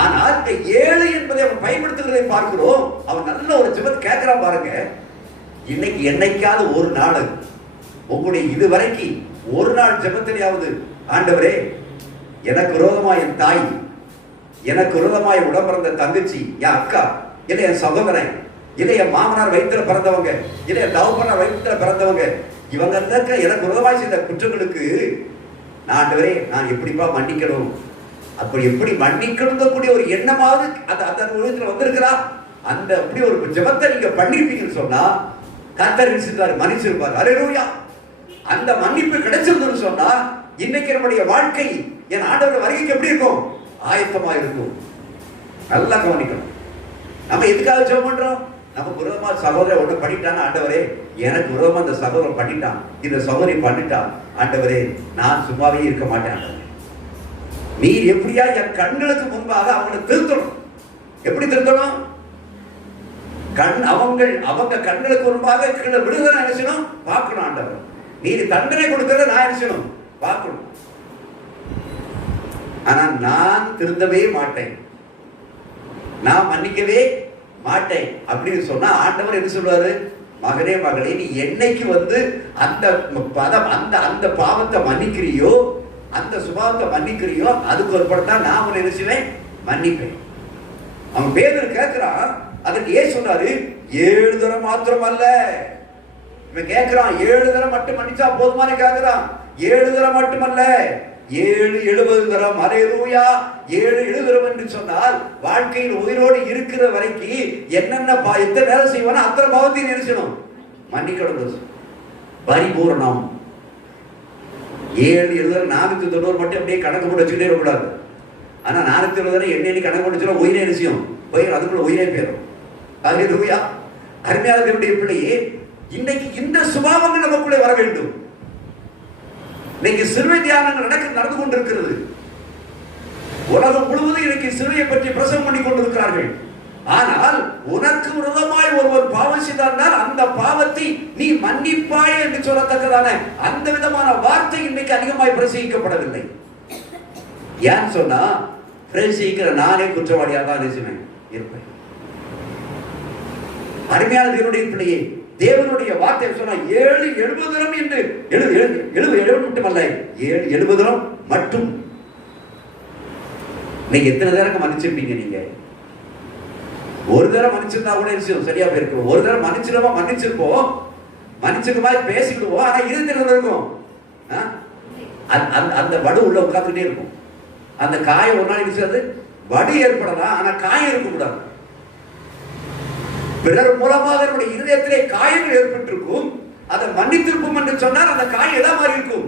ஆனால் 7 என்பதை அவன் பயன்படுத்துகிறதை பார்க்கிறோம். அவன் நல்ல ஒரு ஜெபத்தை கேட்கிறான் பாருங்க. இன்னைக்கு என்னைக்காவது ஒரு நாள் உங்களுடைய இதுவரைக்கும் ஒரு நாள் ஜெபத்திலேயாவது, ஆண்டவரே எனக்கு விரோதமா என் தாய், எனக்கு விரோதமாய் உடம்பிறந்த தங்கச்சி, என் அக்கா, இல்லை என் சகோதரன், இல்லை என் மாமனார் வயிற்றுல பிறந்தவங்க, இல்லை என் தகப்பனார் வயிற்றுல பிறந்தவங்க, இவங்க எனக்கு விரோதமாய் செய்த குற்றங்களுக்கு ஆண்டவரே நான் எப்படிப்பா மன்னிக்கணும், அப்படி எப்படி மன்னிக்கணும் கூடிய ஒரு எண்ணமாவது அந்த உலகத்தில் வந்திருக்கிறா. அந்த அப்படி ஒரு ஜெபத்தை நீங்க பண்ணிருப்பீங்கன்னு சொன்னா கர்த்தர் மன்னிச்சிருப்பார். அல்லேலூயா. அந்த மன்னிப்பு கிடைச்சிருந்துன்னு சொன்னா இன்னைக்கு நம்முடைய வாழ்க்கை என் ஆண்டவர் வருகைக்கு எப்படி இருக்கும்? ஆயத்தமா இருக்கும். நல்லா கவனிக்கணும். நம்ம எதுக்காக ஜெபம் பண்றோம்? நம்ம விரோதமா சகோதரன் ஒண்ணு பண்ணிட்டான், ஆண்டவரே எனக்கு விரோதமா அந்த சகோதரன் பண்ணிட்டான், இந்த சகோதரி பண்ணிட்டான், ஆண்டவரே நான் சும்மாவே இருக்க மாட்டேன், ஆண்டவரே நீர் எப்படியா என் கண்களுக்கு முன்பாக அவங்களை திருத்தணும். எப்படி திருத்தணும்? அவங்க கண்களுக்கு முன்பாக விடுதலை நினைச்சணும் பார்க்கணும். ஆண்டவர் நீர் தண்டனை கொடுக்கறத நான் நினைச்சணும் பார்க்கணும். ஆனா நான் திருந்தவே மாட்டேன், நான் மன்னிக்கவே மாட்டேன் அப்படின்னு சொன்னா ஆண்டவர் என்ன சொல்றாரு? மகனே மகளே, நீ என்னைக்கு அந்த அந்த பாவத்தை மன்னிக்கிறியோ, அந்த சுபாவத்தை மன்னிக்கிறியோ, அதுக்கு ஒரு படம் தான் நான் உன்னை நினைச்சுவேன் மன்னிப்பேன். அவன் பேதர் கேட்கிறான், அதுக்கு ஏன் சொன்னாரு? 7 தரம் மாத்திரம் அல்ல. இவன் கேட்கிறான் 7 தரம் மட்டும் மன்னிச்சா போதுமானே கேட்கிறான். 7 தரம் மட்டுமல்ல, 7-70 தரம். அல்லேலூயா. 7-70 தரம் என்று சொன்னால் வாழ்க்கையில் உயிரோடு இருக்கிற வரைக்கும் என்னென்ன எத்தனை நேரம் செய்வானோ அத்தனை பாவத்தையும் நினைச்சணும் மன்னிக்கணும். பரிபூர்ணம். 7-70 490 மட்டும் அப்படியே கணக்கு போட்டு வச்சுக்கிட்டே இருக்கக்கூடாது. ஆனா 470 எண்ணெய் கணக்கு போட்டு உயிரே நிச்சயம் போய் அதுக்குள்ள உயிரே போயிடும். அல்லேலூயா. அருமையான தேவனுடைய பிள்ளையே, இன்னைக்கு இந்த சுபாவங்கள் நமக்குள்ளே வர வேண்டும். இன்னைக்கு சிறுவை தியானங்கள் நடந்து கொண்டிருக்கிறது. உலகம் முழுவதும் இன்னைக்கு சிறுவையை பற்றி பிரசங்கம் பண்ணி கொண்டிருக்கிறார்கள். ஆனால் உனக்கு விரோதமாய் ஒருவர் பாவம் செய்தால் அந்த பாவத்தை நீ மன்னிப்பாய் என்று சொல்லத்தக்கதான அந்த விதமான வார்த்தை இன்னைக்கு அதிகமாய் பிரசங்கிக்கப்படவில்லை. ஏன் சொன்னா பிரசங்கிக்கிற நானே குற்றவாளியாக தான் இருப்பேன். அருமையான தேவனுடைய பிள்ளையே, தேவனுடைய வார்த்தை சொன்னா 7-70 தரம் என்று 7 மட்டுமல்ல, 7-70 தரம் மட்டும். நீங்க எத்தனை தரம் மன்னிச்சிருப்பீங்க? நீங்க ஒரு தரம் மன்னிச்சிருந்தா கூட சரியா போயிருக்கும். ஒரு தரம் மன்னிச்சிருப்போம், மன்னிச்சிருக்க மாதிரி பேசிக்கிடுவோம். ஆனா இருந்துட்டு இருக்கும் அந்த வடு உள்ள உட்கார்ந்துட்டே இருக்கும். அந்த காயம் ஒரு நாள் இருக்கிறது வடு ஏற்படலாம், ஆனா காயம் இருக்கக்கூடாது. பிறர் மூலமாக நம்முடைய இருதயத்திலே காயங்கள் ஏற்பட்டிருக்கும். அதை மன்னித்திருக்கும் என்று சொன்னால் அந்த காயம் எதா மாறி இருக்கும்?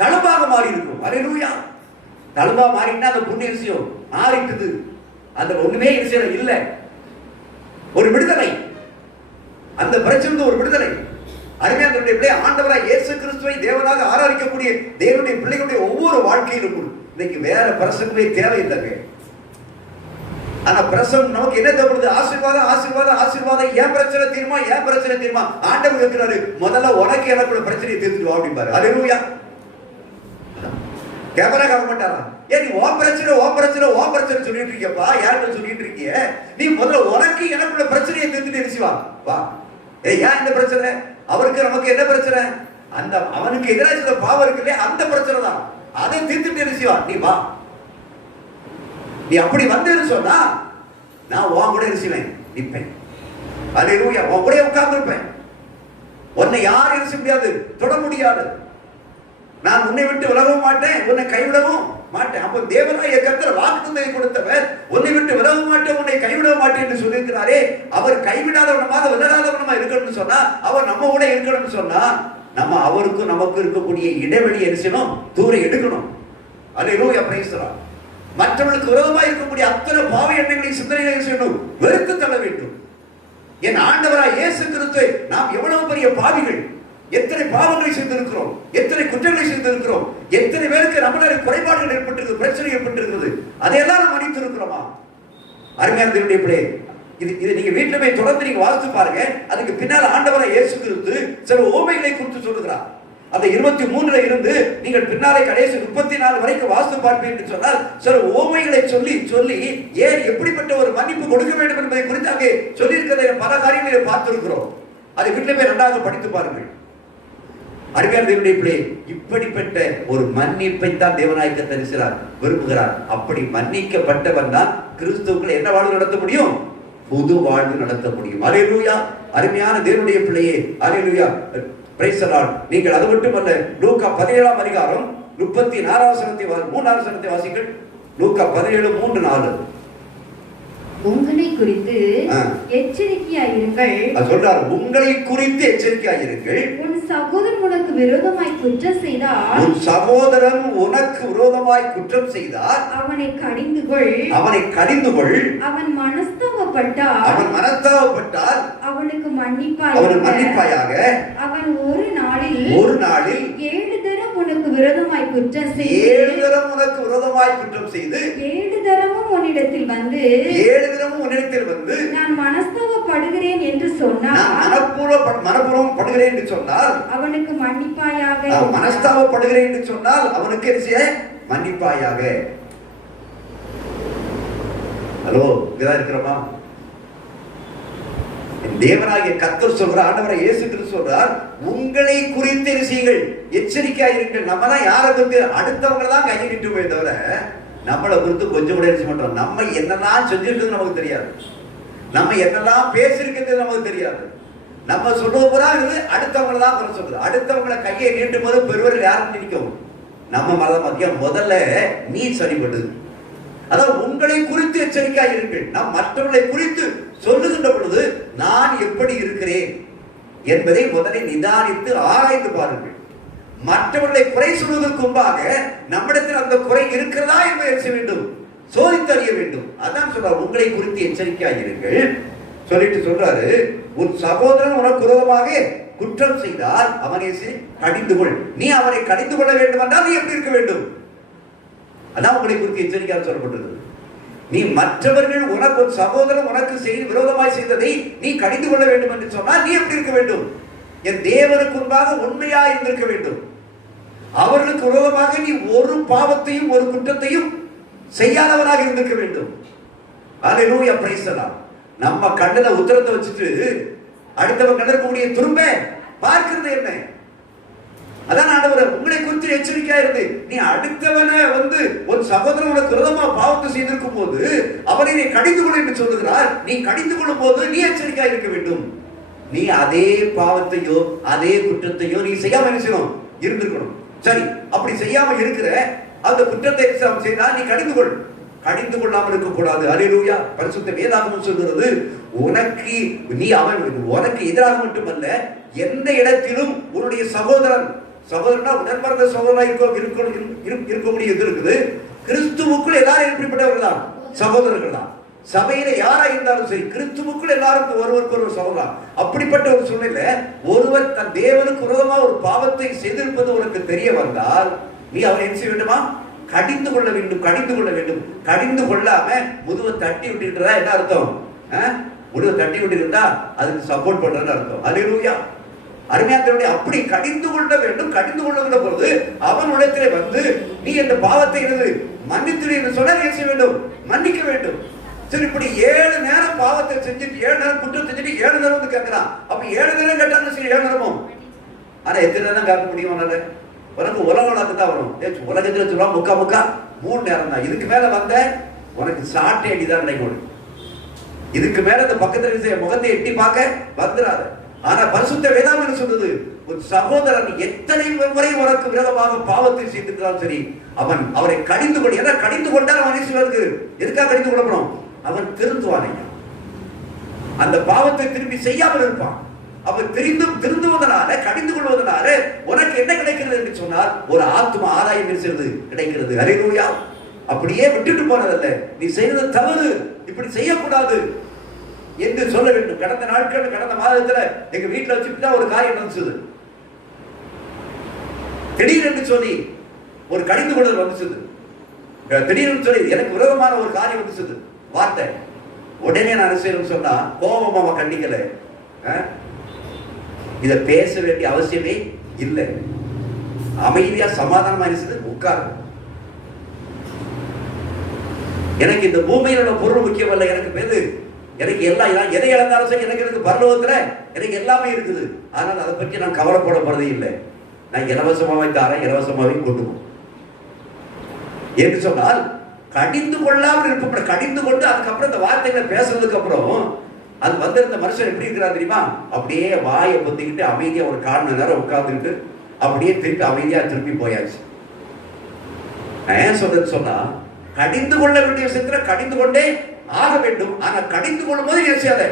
தழும்பாக மாறி இருக்கும். அல்லேலூயா. தழும்பா மாறினா அந்த புண்ணிய விஷயம் மாறிட்டுது. அந்த ஒண்ணுமே விஷயம் இல்லை. ஒரு விடுதலை, அந்த பிரச்சனை ஒரு விடுதலை. அருமையான பிள்ளை, ஆண்டவராய் இயேசு கிறிஸ்துவை தேவனாக ஆராதிக்கக்கூடிய தேவனுடைய பிள்ளைகளுடைய ஒவ்வொரு வாழ்க்கையிலும் இன்னைக்கு வேற பிரசங்கமே தேவையில்லைங்க. ஆனா பிரசங்கம் நமக்கு என்ன தேவைப்படுது? ஆசீர்வாதம், ஆசீர்வாதம், ஆசீர்வாதம். ஏன் பிரச்சனை தீருமா? ஏன் பிரச்சனை தீருமா? ஆண்டவர் கேட்கிறாரு, முதல்ல உனக்கு எனக்குள்ள பிரச்சனையை தீர்த்துடுவா அப்படிம்பாரு. அல்லேலூயா. கேமரா காக்க மாட்டாரா? ஏன் நீ ஓ பிரச்சனை சொல்லிட்டு இருக்கியப்பா, யாருக்கு சொல்லிட்டு இருக்கிய? நீ முதல்ல உனக்கு எனக்குள்ள பிரச்சனையை தீர்த்துட்டு நினைச்சுவா வா. ஏன் இந்த பிரச்சனை? அவருக்கு நமக்கு என்ன பிரச்சனை? அந்த அவனுக்கு எதிராக பாவம் இருக்கு இல்லையா, அந்த பிரச்சனை தான். அதை தீர்த்துட்டு நினைச்சுவா. நீ வா. நீ அப்படி வந்து சொன்னா நான் உன் கூட நினைச்சுவேன், நிற்பேன். அல்லேலூயா. உன் கூட உட்கார்ந்து இருப்பேன். உன்னை யாரும் நினைச்ச முடியாது, தொட முடியாது. நான் உன்னை விட்டு விலகவும் மாட்டேன், உன்னை கைவிடவும் மாட்டேன். அப்ப தேவனாய கர்த்தர் வாக்குத்தத்தத்தை கொடுத்தவர், உன்னை விட்டு விலகவும் மாட்டேன், உன்னை கைவிடவும் மாட்டேன் என்று சொல்லியிருக்கிறாரே. அவர் கைவிடாதவனமாக விலகாதவனமா இருக்கணும்னு சொன்னா, அவர் நம்ம கூட இருக்கணும்னு சொன்னா, நம்ம அவருக்கும் நமக்கு இருக்கக்கூடிய இடைவெளி எரிசனும் தூரம் எடுக்கணும். அல்லேலூயா. Praise the Lord. மற்றவர்களுக்கு விரோதமாக இருக்கக்கூடிய அத்தனை பாவ எண்ணங்களை சிந்தனைகளை செய்யணும், வெறுத்து தள்ள வேண்டும். என் ஆண்டவராய் இயேசு கிறிஸ்து நாம் எவ்வளவு பெரிய பாவிகள், எத்தனை பாவங்களை செய்திருக்கிறோம், எத்தனை குற்றங்களை செய்திருக்கிறோம், எத்தனை பேருக்கு நம்மளால குறைபாடுகள் ஏற்பட்டிருக்கு, பிரச்சனை ஏற்பட்டிருக்கிறது, அதையெல்லாம் நாம் மன்னித்து இருக்கிறோமா? அருமையான தேவனுடைய பிள்ளையே, இது நீங்க வீட்டுல போய் தொடர்ந்து நீங்க வாசித்து பாருங்க. அதுக்கு பின்னால் ஆண்டவராய் இயேசு கிறிஸ்து சில உவமைகளை குறித்து சொல்லுகிறார். அந்த 23 இருந்து நீங்கள் பின்னாலே கடைசி 34 வரைக்கும் வாசித்து பார்ப்பீர்கள் என்று சொன்னால் சில உவமைகளை சொல்லி சொல்லி ஏன் எப்படிப்பட்ட ஒரு மன்னிப்பு கொடுக்க வேண்டும் என்பதை குறித்து அங்கே சொல்லி இருக்கிறதை பல காரியங்களை பார்த்திருக்கிறோம். அதை வீட்டில் போய் 2வது படித்து பாருங்கள். அருமையான தேவனுடைய பிள்ளை, இப்படிப்பட்ட ஒரு மன்னிப்பை தான் தேவனாய் தரிசிறார், விரும்புகிறார். அப்படி மன்னிக்கப்பட்டவன் தான் கிறிஸ்துவுக்குள்ள என்ன வாழ்வு நடத்த முடியும்? புது வாழ்வு நடத்த முடியும். அல்லேலூயா. அருமையான தேவனுடைய பிள்ளையே, அல்லேலூயா, பிரைஸ் தி லார்ட். நீங்கள் அது மட்டுமல்ல, லூக்கா 17ஆம் அதிகாரம் 34 வசனத்தை வாசிங்கள். லூக்கா 17:3-4. உங்களை குறித்து எச்சரிக்கையாயிருங்கள். சொல்றார், உங்களை குறித்து எச்சரிக்கையாயிருங்கள். உன் சகோதரன் உனக்கு விரோதமாய் குற்றம் செய்தால், உன் சகோதரன் உனக்கு விரோதமாய் குற்றம் செய்தால் அவனை கடிந்து கொள். அவன் மனஸ்தாபப்பட்டால் அவனுக்கு மன்னிப்பாயாக. அவன் ஒரு நாளில் 7 தரம் உனக்கு விரோதமாய் குற்றம் செய்து 7 தரமும் உன்னிடத்தில் வந்து நான் மனஸ்தாபப்படுகிறேன் என்று சொன்னார். மனப்பூர்வம் படுகிறேன் என்று சொன்னால் அவனுக்கு மன்னிப்பாயாக. மனஸ்தாபப்படுகிறேன் என்று சொன்னால் அவனுக்கு மன்னிப்பாயாக. ஹலோ, இங்கதான் இருக்கிறோமா? தேவனாகிய கர்த்தர் சொல்றார், ஆண்டவராகிய இயேசு கிறிஸ்து சொல்றார், உங்களை குறித்து செய்யுங்கள், எச்சரிக்கையாயிருங்கள். நம்ம தான் யாரை குறித்து? அடுத்தவங்க தான் கையை நிட்டுமே தவிர நம்மளை குறித்து கொஞ்சம் கூட நினைச்சு மாட்டோம். நம்ம என்னெல்லாம் செஞ்சிருக்கிறது நமக்கு தெரியாது, நம்ம என்னெல்லாம் பேசிருக்கிறது நமக்கு தெரியாது. நம்ம சொல்லுவது பூரா அடுத்தவங்களை தான் குறை சொல்றது. அடுத்தவங்களை கையை நீட்டும் போது பெருவர்கள் யாரும் நிற்கும்? நம்ம மதம் மத்தியம் முதல்ல நீ சரிபடுது. அதாவது உங்களை குறித்து எச்சரிக்கையாயிருங்கள். நாம் மற்றவர்களை குறித்து சொல்லுகின்ற பொழுது நான் எப்படி இருக்கிறேன் என்பதை முதலில் நிதானித்து ஆராய்ந்து பாருங்கள். மற்றவர்களை குறை சொல்வதற்கு முன்பாக நம்மிடத்தில் அந்த குறை இருக்கிறதா என்பதை செய்ய வேண்டும், சோதித்தறிய வேண்டும். அதான் சொல்றாரு, உங்களை குறித்து எச்சரிக்கையாயிருங்கள். சொல்லிட்டு சொல்றாரு, உன் சகோதரன் உனக்கு விரோதமாக குற்றம் செய்தால் அவனை கடிந்து கொள். நீ அவனை கடிந்து கொள்ள வேண்டும் என்றால் நீ எப்படி இருக்க வேண்டும்? அதான் உங்களை குறித்து எச்சரிக்கையாக சொல்லப்பட்டது. நீ மற்றவர்கள் உனக்கு, ஒரு சகோதரன் உனக்கு விரோதமாய் செய்ததை நீ கடிந்து கொள்ள வேண்டும் என்று சொன்னால் நீ எப்படி இருக்க வேண்டும்? என் தேவனுக்கு முன்பாக உண்மையா இருந்திருக்க வேண்டும். அவர்களுக்கு விரோதமாக நீ ஒரு பாவத்தையும் ஒரு குற்றத்தையும் செய்யாதவனாக இருந்திருக்க வேண்டும். Hallelujah, praise the Lord. நம்ம கண்ணுல உத்தரத்தை வச்சுட்டு அடுத்தவன் கண்டக்கூடிய துரும்ப பார்க்கிறது என்ன? அதான் ஆண்டவர் உங்களை குறித்து எச்சரிக்கையா இருந்து, நீ அடுத்தவனை ஒரு சகோதரன் உனக்கு விரோதமா பாவத்தை செய்திருக்கும் போது அவனை நீ கடிந்து கொள் என்று சொல்லுகிறார். நீ கடிந்து கொள்ளும் போது நீ எச்சரிக்கையா இருக்க வேண்டும். நீ அதே பாவத்தையோ அதே குற்றத்தையோ நீ செய்யாம இருந்திருக்கணும். சரி, அப்படி செய்யாம இருக்கிற அந்த குற்றத்தை செய்தால் நீ கடிந்து கொள். கடிந்து கொள்ளாமல் இருக்கக்கூடாது. அல்லேலூயா. பரிசுத்த வேதாகமம் சொல்கிறது, உனக்கு எதிராக மட்டுமல்ல, எந்த இடத்திலும் உன்னுடைய சகோதரனா உடன்பிறந்த சகோதரனா இருக்கக்கூடிய இது இருக்குது. கிறிஸ்துவுக்குள் எல்லாரும் எப்படிப்பட்டவர்கள் தான்? சகோதரர்கள் தான். சபையில யாரா இருந்தாலும் சரி, கிறிஸ்துவுக்குள் எல்லாரும் ஒருவருக்கு ஒரு சகோதரன். அப்படிப்பட்ட ஒரு சூழ்நிலை, ஒருவர் தன் தேவனுக்கு விரோதமா ஒரு பாவத்தை செய்திருப்பது உனக்கு தெரிய வந்தால் நீ அவனை என்ன செய்ய வேண்டுமா? கடிந்து கொள்ள வேண்டும். கடிந்து கொள்ளாம முதுவை தட்டி விட்டுட்டா என்ன அர்த்தம்? முதுவை தட்டி விட்டு இருந்தா அதுக்கு சப்போர்ட் பண்றதுன்னு அர்த்தம். அல்லேலூயா. அருமையானவர்களே, அப்படி கடிந்து கொள்ள வேண்டும். கடிந்து கொள்ளுகிற பொழுது அவன் உலகத்திலே நீ இந்த பாவத்தை மன்னித்து என்று சொன்ன என்ன செய்ய வேண்டும்? மன்னிக்க வேண்டும். சரி, இப்படி 7 நேரம் பாவத்தை செஞ்சுட்டு 7 நேரம் குற்றம் செஞ்சுட்டு 7 நேரம் கேட்கிறான். அப்ப 7 நேரம் கேட்டாலும் சரி, 7 நேரமும். ஆனா எத்தனை நேரம் கேட்க முடியும்? உனக்கு உலகம் தான் வரும். உலகத்துல சொல்லுவாங்க முக்கா 3 நேரம் தான். இதுக்கு மேல உனக்கு சாட்டை அடிதான் நினைக்கணும். இதுக்கு மேல இந்த பக்கத்துல முகத்தை எட்டி பார்க்க வந்துடாது. ஆனா பரிசுத்த வேதாகமம் சொல்றது, ஒரு சகோதரன் எத்தனை முறை உனக்கு விரோதமாக பாவத்தை செய்திருந்தாலும் சரி, அவரை கடிந்து கொள். ஏன்னா கடிந்து கொண்டால் அவனை செய்வதற்கு எதுக்காக கடிந்து கொள்ளப்படும்? அவன் திருந்துவான். அந்த பாவத்தை திரும்பி செய்யாமல் இருப்பான். அவன் திருந்துவதனால, கடிந்து கொள்வதனால உனக்கு என்ன கிடைக்கிறது என்று சொன்னால், ஒரு ஆத்மா ஆதாயம் கிடைக்கிறது. அல்லேலூயா. அப்படியே விட்டுட்டு போனதல்ல, நீ செய்தது தவறு, இப்படி செய்யக்கூடாது என்று சொல்ல வேண்டும். கடந்த மாதத்துல எங்க வீட்டுல வச்சுட்டு ஒரு காரியம் நடந்துச்சு. திடீரென்று சொல்லி ஒரு கடிந்து கொள்ளல் வந்துச்சு. திடீர்னு சொல்லி எனக்கு விரோதமான ஒரு காரியம் வந்துச்சு. வார்த்தை உடனே நான் செய்யணும்னு சொன்னா கோபமா கண்டிக்கல. இத பேச வேண்டிய அவசியமே இல்லை. அமைதியா சமாதானமா இருந்தது. உட்கார். எனக்கு இந்த பூமியில உள்ள பொருள் முக்கியம் அல்ல. எனக்கு எல்லாம் எதை இழந்தாலும் சரி, எனக்கு பரலோகத்துல எனக்கு எல்லாமே இருக்குது. ஆனால் அதை பற்றி நான் கவலைப்பட போறதே இல்லை. நான் இலவசமாவே தரேன், இலவசமாவே கொண்டு போ என்று சொன்னால் கடிந்து கொள்ளாமல் இருப்ப, கடிந்து கொண்டு அதுக்கப்புறம் இந்த வார்த்தைகளை பேசுறதுக்கு அப்புறம் அது வந்திருந்த மனுஷன் எப்படி இருக்கிறார் தெரியுமா? அப்படியே வாயை பொத்திக்கிட்டு அமைதியா ஒரு 1/4 மணி நேரம் உட்கார்ந்துக்கிட்டு அப்படியே திருப்பி அமைதியா திருப்பி போயாச்சு. ஏன் சொல்றது சொன்னா, கடிந்து கொள்ள வேண்டிய விஷயத்துல கடிந்து கொண்டே ஆக வேண்டும். ஆனா கடிந்து கொள்ளும் போது என்ன செய்யாத,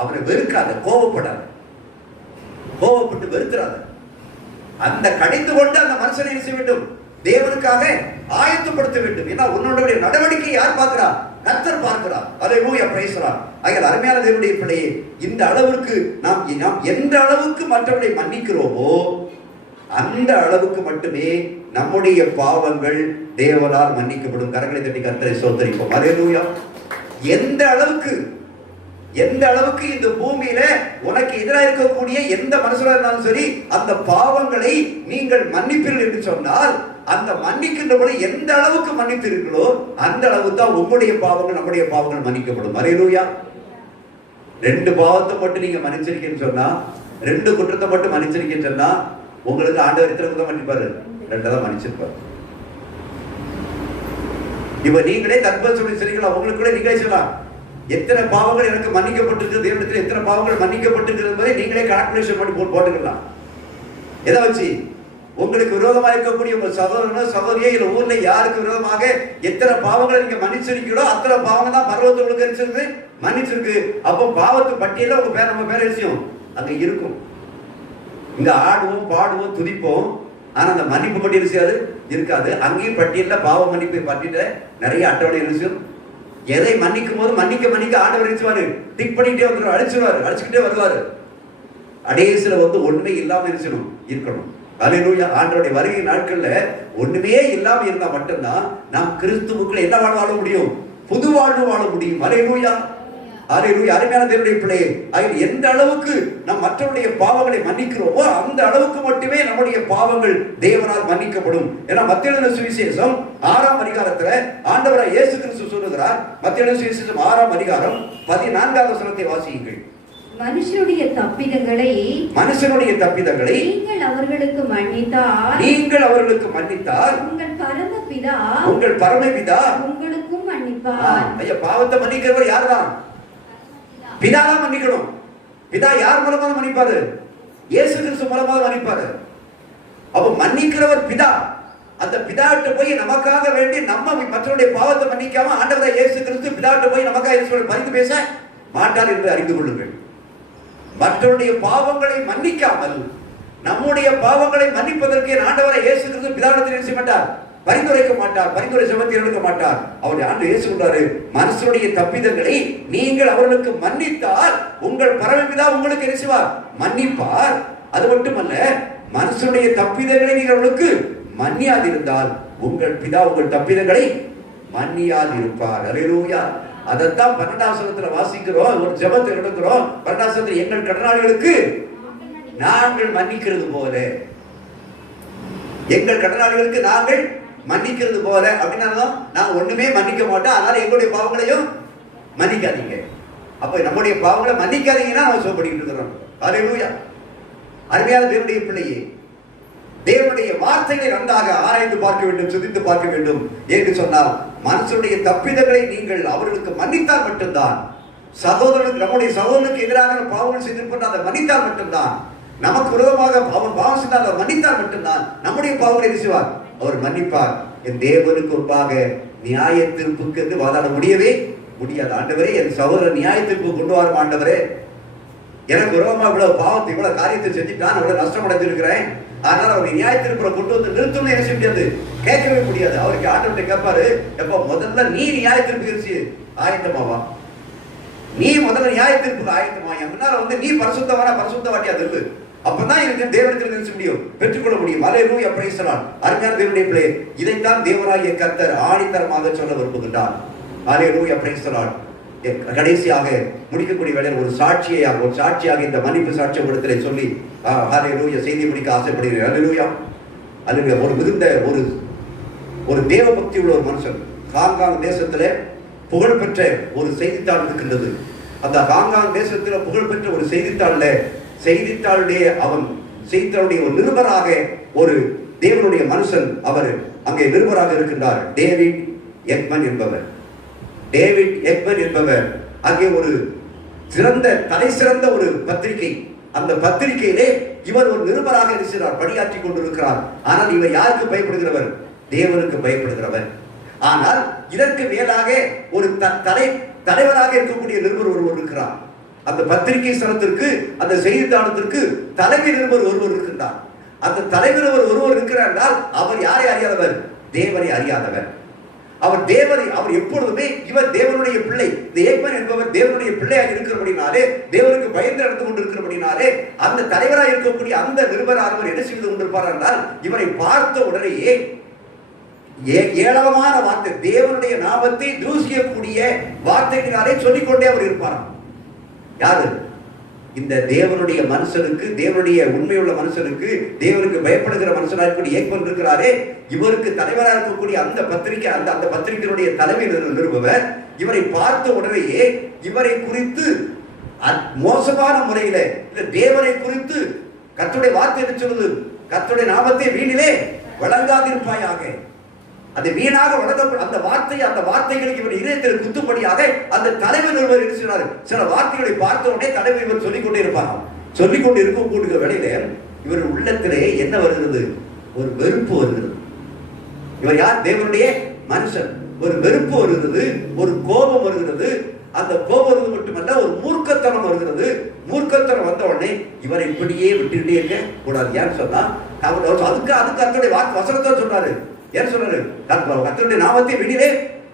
அவரை வெறுக்காத, கோபப்படாத, கோபப்பட்டு வெறுக்கிறாத. அந்த கடிந்து கொண்டு அந்த மனுஷனை செய்ய வேண்டும், தேவனுக்காக ஆயத்தப்படுத்த வேண்டும். ஏன்னா உன்னுடைய நடவடிக்கை யார் பார்க்கிறா? கர்த்தர் பார்க்கிறார். அல்லேலூயா, பிரைஸ் தி லார்ட். ஆகையால் அருமையான தேவனுடைய பிள்ளையே, இந்த அளவுக்கு நாம் எந்த அளவுக்கு மற்றவர்களை மன்னிக்கிறோமோ அந்த அளவுக்கு மட்டுமே நம்முடைய பாவங்கள் தேவனால் மன்னிக்கப்படும். கரங்களை தட்டி கர்த்தரை ஸ்தோத்திரிப்போம். அல்லேலூயா. எந்த அளவுக்கு இந்த பூமியில உனக்கு எதிராக இருக்கக்கூடிய எந்த மனுஷனாக இருந்தாலும் சரி, அந்த பாவங்களை நீங்கள் மன்னிப்பீர்கள் என்று சொன்னால், அந்த மன்னிக்கின்ற பொழுது எந்த அளவுக்கு மன்னித்தீர்களோ அந்த அளவுக்கு தான் உங்களுடைய பாவங்கள் நம்முடைய பாவங்கள் மன்னிக்கப்படும். அல்லேலூயா. 2 பாவத்தை மட்டும் நீங்க மன்னிச்சிருக்கீங்கன்னு சொன்னா, 2 குற்றத்தை மட்டும் மன்னிச்சிருக்கீங்கன்னு சொன்னா, உங்களுக்கு ஆண்டவர் எத்தனை குற்றம் மன்னிப்பாரு? 2 தான் மன்னிச்சிருப்பாரு. இப்ப நீங்களே தற்போது சொல்லி சரிங்களா, உங்களுக்குள்ள நீங்களே சொல்லலாம், எத்தனை பாவங்கள் எனக்கு மன்னிக்கப்பட்டிருக்கு, தேவனிடத்தில் எத்தனை பாவங்கள் மன்னிக்கப்பட்டிருக்கு என்பதை நீங்களே கால்குலேஷன் பண்ணி போட்டுக்கலாம். எதை வச்சு? உங்களுக்கு விரோதமாக இருக்கக்கூடிய உங்கள் சகோதரனோ சகோதரியே இல்ல ஊர்ல யாருக்கு விரோதமாக எத்தனை பாவங்களை நீங்க மன்னிச்சிருக்கீங்களோ அத்தனை பாவங்கள் தான் பரலோகத்தில் உங்களுக்கு கிடைச்சிருக்கு, மன்னிச்சிருக்கு. அப்போ பாவத்து பட்டியல உங்க பேர், நம்ம பேர் விஷயம் அங்க இருக்கும். இங்க ஆடுவோம், பாடுவோம், துதிப்போம், ஆனா அந்த மன்னிப்பு பட்டியல் விஷயம் இருக்காது. அங்கேயும் பட்டியல பாவ மன்னிப்பு பட்டியல நிறைய அட்டவணை விஷயம். எதை மன்னிக்கும் போது மன்னிக்க ஆண்டவர் இருந்துவாரு, டிக் பண்ணிட்டே வந்துடுவார், அழிச்சுக்கிட்டே வருவாரு. அடேசில ஒண்ணுமே இல்லாம இருக்கணும். அல்லேலூயா. ஆண்டவருடைய வருகை நாட்கள்ல ஒண்ணுமே இல்லாம இருந்தா மட்டும்தான் நாம் கிறிஸ்துவுக்குள்ள என்ன வாழ முடியும்? புது வாழ்வு வாழ முடியும். அல்லேலூயா, அல்லேலூயா. அருமையான தேவனுடைய பிள்ளையே, எந்த அளவுக்கு நாம் மற்றவருடைய பாவங்களை மன்னிக்கிறோமோ அந்த அளவுக்கு மட்டுமே நம்முடைய பாவங்கள் தேவனால் மன்னிக்கப்படும். ஏன்னா மத்தேயு எழுதின சுவிசேஷம் 6ஆம் அதிகாரத்துல ஆண்டவராகிய இயேசு கிறிஸ்து சொல்லுகிறார். மத்தேயு எழுதின சுவிசேஷம் 6ஆம் அதிகாரம் 14வது வசனத்தை வாசியுங்கள். மனுஷனுடைய தப்பிதங்களை நீங்கள் அவர்களுக்கு மன்னித்தால் உங்கள் பரமபிதா உங்களுக்கும் மன்னிப்பார். ஐயா, பாவத்தை மன்னிக்கிறவர் யார்தான்? பிதா தான் மன்னிக்கணும். பிதா யார் மூலமாக மன்னிப்பாரு? இயேசு கிறிஸ்து மூலமாக மன்னிப்பாரு. அப்ப மன்னிக்கிறவர் பிதா. அந்த பிதாட்ட போய் நமக்காக வேண்டி நம்ம மற்றவருடைய பாவத்தை மன்னிக்காம ஆண்டவராகிய இயேசு கிறிஸ்து பிதாட்ட போய் நமக்காக பரிந்து பேச மாட்டார் என்று அறிந்து கொள்ளுங்கள். மற்றவருடைய பாவங்களை மன்னிக்காமல் நம்முடைய பாவங்களை மன்னிப்பதற்கு ஆண்டவராகிய இயேசு கிறிஸ்து பிதாவிடத்தில் என்ன செய்ய மாட்டார்? பரிந்துரைக்க மாட்டார், பரிந்துரை செபத்தில் எடுக்க மாட்டார். அவருடைய ஆண்டு இயேசு சொல்றாரு, மனுஷனுடைய தப்பிதங்களை நீங்கள் அவர்களுக்கு மன்னித்தால் உங்கள் பரமபிதா உங்களுக்கு என்ன செய்வார்? மன்னிப்பார். அது மட்டுமல்ல, மனுஷனுடைய தப்பிதங்களை நீங்கள் அவர்களுக்கு மன்னியாதிருந்தால் உங்கள் பிதா உங்கள் தப்பிதங்களை மன்னியாதிருப்பார். அல்லேலூயா. அதைத்தான் 12ஆம் வசனத்துல வாசிக்கிறோம், ஒரு ஜெபத்தை எடுக்கிறோம். 12ஆம் வசனத்துல எங்கள் கடனாளிகளுக்கு நாங்கள் மன்னிக்கிறது போல, எங்கள் கடனாளிகளுக்கு நாங்கள் மன்னிக்கிறது போல அப்படின்னா நாங்க ஒண்ணுமே மன்னிக்க மாட்டோம், அதனால எங்களுடைய பாவங்களையும் மன்னிக்காதீங்க. அப்ப நம்முடைய பாவங்களை மன்னிக்காதீங்கன்னா நம்ம சோப்படிக்கிட்டு இருக்கிறோம். அல்லேலூயா. அருமையான தேவனுடைய பிள்ளையே, தேவனுடைய வார்த்தைகளை நன்றாக ஆராய்ந்து பார்க்க வேண்டும், சிந்தித்து பார்க்க வேண்டும். என்று சொன்னால் மனுஷனுடைய தப்பிதங்களை நீங்கள் அவர்களுக்கு மன்னித்தால் மட்டும்தான், சகோதரனுக்கு நம்முடைய சகோதரனுக்கு எதிராக பாவங்கள் செய்திருப்போம் அதை மன்னித்தால் மட்டும்தான், நமக்கு விரோதமாக அவன் பாவம் செய்தால் அவர் மன்னித்தால் மட்டும்தான் நம்முடைய பாவங்களை செய்வார், அவர் மன்னிப்பார். என் தேவனுக்கு முன்பாக நியாய தீர்ப்புக்கு என்று வாதாட முடியவே முடியாது. ஆண்டவரே, என் சகோதரர் நியாய தீர்ப்பு கொண்டு வரும் ஆண்டவரே, எனக்கு விரோதமா இவ்வளவு பாவத்தை இவ்வளவு காரியத்தை செஞ்சுட்டான், இவ்வளவு நஷ்டம் அடைஞ்சிருக்கிறேன், அதனால அவருடைய நியாய தீர்ப்பை கொண்டு வந்து நிறுத்தணும்னு என்ன செய்ய முடியாது, கேட்கவே முடியாது. அவருக்கு ஆண்டவர்கிட்ட கேட்பாரு, எப்ப முதல்ல நீ நியாய தீர்ப்பு ஆயத்தமாவா, நீ முதல்ல நியாய தீர்ப்புக்கு ஆயத்தமா, முன்னால நீ பரிசுத்தவாட்டியா இருக்கு, அப்பதான் எனக்கு தேவனிடத்தில் நினைச்ச முடியும், பெற்றுக்கொள்ள முடியும். அல்லேலூயா, பிரைஸ் தி லார்ட். அருமையான தேவனுடைய பிள்ளையே, இதைத்தான் தேவனாகிய கர்த்தர் ஆணித்தரமாக சொல்ல விரும்புகின்றார். அல்லேலூயா, பிரைஸ் தி லார்ட். கடைசியாக முடிக்கக்கூடிய வேளையில் ஒரு சாட்சியாக இந்த மன்னிப்பு சாட்சி இடத்திலே சொல்லி அல்லேலூயா செய்தி முடிக்க ஆசைப்படுகிறேன். அல்லேலூயா, அல்லேலூயா. ஒரு மிகுந்த ஒரு தேவ பக்தி உள்ள ஒரு மனுஷன் ஹாங்காங் தேசத்திலே புகழ்பெற்ற ஒரு செய்தித்தாள் இருக்கின்றது. அந்த ஹாங்காங் தேசத்தில் புகழ்பெற்ற ஒரு செய்தித்தாளுடைய அவன் செய்தித்தாளுடைய ஒரு நிருபராக ஒரு தேவனுடைய மனுஷன் அவர் அங்கே நிருபராக இருக்கின்றார். டேவிட் எக்மன் என்பவர். டேவிட் எக்மன் என்பவர் அங்கே ஒரு தலை சிறந்த ஒரு பத்திரிகை. அந்த பத்திரிகையிலே இவர் ஒரு நிருபராக இருக்கிறார், பணியாற்றி கொண்டிருக்கிறார். ஆனால் இவர் யாருக்கு பயப்படுகிறவர்? தேவனுக்கு பயப்படுகிறவர். ஆனால் இதற்கு மேலாக ஒரு தலைவராக இருக்கக்கூடிய நிருபர் ஒருவர் இருக்கிறார். அந்த பத்திரிகை ஸ்தலத்திற்கு, அந்த செய்தித்தாளத்திற்கு தலைமை நிருபர் ஒருவர் இருக்கின்றார். அந்த தலைவர் ஒருவர் இருக்கிறார் என்றால் அவர் யாரை அறியாதவர்? தேவனை அறியாதவர். அவர் எப்பொழுதுமே இவர் தேவனுடைய பிள்ளை. இந்த ஏக்மன் என்பவர் தேவனுடைய பிள்ளையாக இருக்கிறபடினாலே, தேவனுக்கு பயந்து நடந்து கொண்டிருக்கிறபடினாலே, அந்த தலைவராக இருக்கக்கூடிய அந்த நிருபர் என்ன செய்து கொண்டிருப்பார் என்றால், இவரை பார்த்த உடனேயே ஏளனமான வார்த்தை, தேவனுடைய நாமத்தை தூசிக்கக்கூடிய வார்த்தைகளினாலே சொல்லிக்கொண்டே அவர் இருப்பார். யாரு? இந்த தேவனுடைய மனுஷனுக்கு, தேவனுடைய உண்மையுள்ள மனுஷனுக்கு, தேவனுக்கு பயப்படுகிற மனுஷனாக இருக்கக்கூடிய ஏக்மன் இருக்கிறாரே, இவருக்கு தலைவராக இருக்கக்கூடிய அந்த பத்திரிகை, அந்த பத்திரிகையுடைய தலைமை நிறுவுவர் இவரை பார்த்த உடனேயே இவரை குறித்து மோசமான முறையில தேவனை குறித்து கர்த்தருடைய வார்த்தை என்ன சொல்லுது? கர்த்தருடைய நாமத்தை வீணிலே வழங்காதிருப்பாயாக. அது வீணாக வழங்கப்படும் அந்த வார்த்தைகளுக்கு இவர் இதயத்தில் குத்துப்படியாக அந்த தலைவர் நிறுவனர் என்ன சொன்னார்? சில வார்த்தைகளை பார்த்த உடனே தலைவர் இவர் சொல்லிக்கொண்டே இருப்பாங்க. சொல்லிக்கொண்டு இருக்கக்கூடிய வேளையில இவர் உள்ளத்திலே என்ன வருகிறது? ஒரு வெறுப்பு வருகிறது. இவர் யார்? தேவனுடைய மனுஷன். ஒரு வெறுப்பு வருகிறது, ஒரு கோபம் வருகிறது. அந்த கோபம் வருவது மட்டுமல்ல, ஒரு மூர்க்கத்தனம் வருகிறது. மூர்க்கத்தனம் வந்த உடனே இவரை இப்படியே விட்டுக்கிட்டே இருக்க கூடாது. யார் சொன்னா? அதுக்கு அத்தனுடைய வசனத்தை சொன்னாரு. ஏன் சொல்றாரு? கர்த்தருடைய நாமத்தை வீணிலே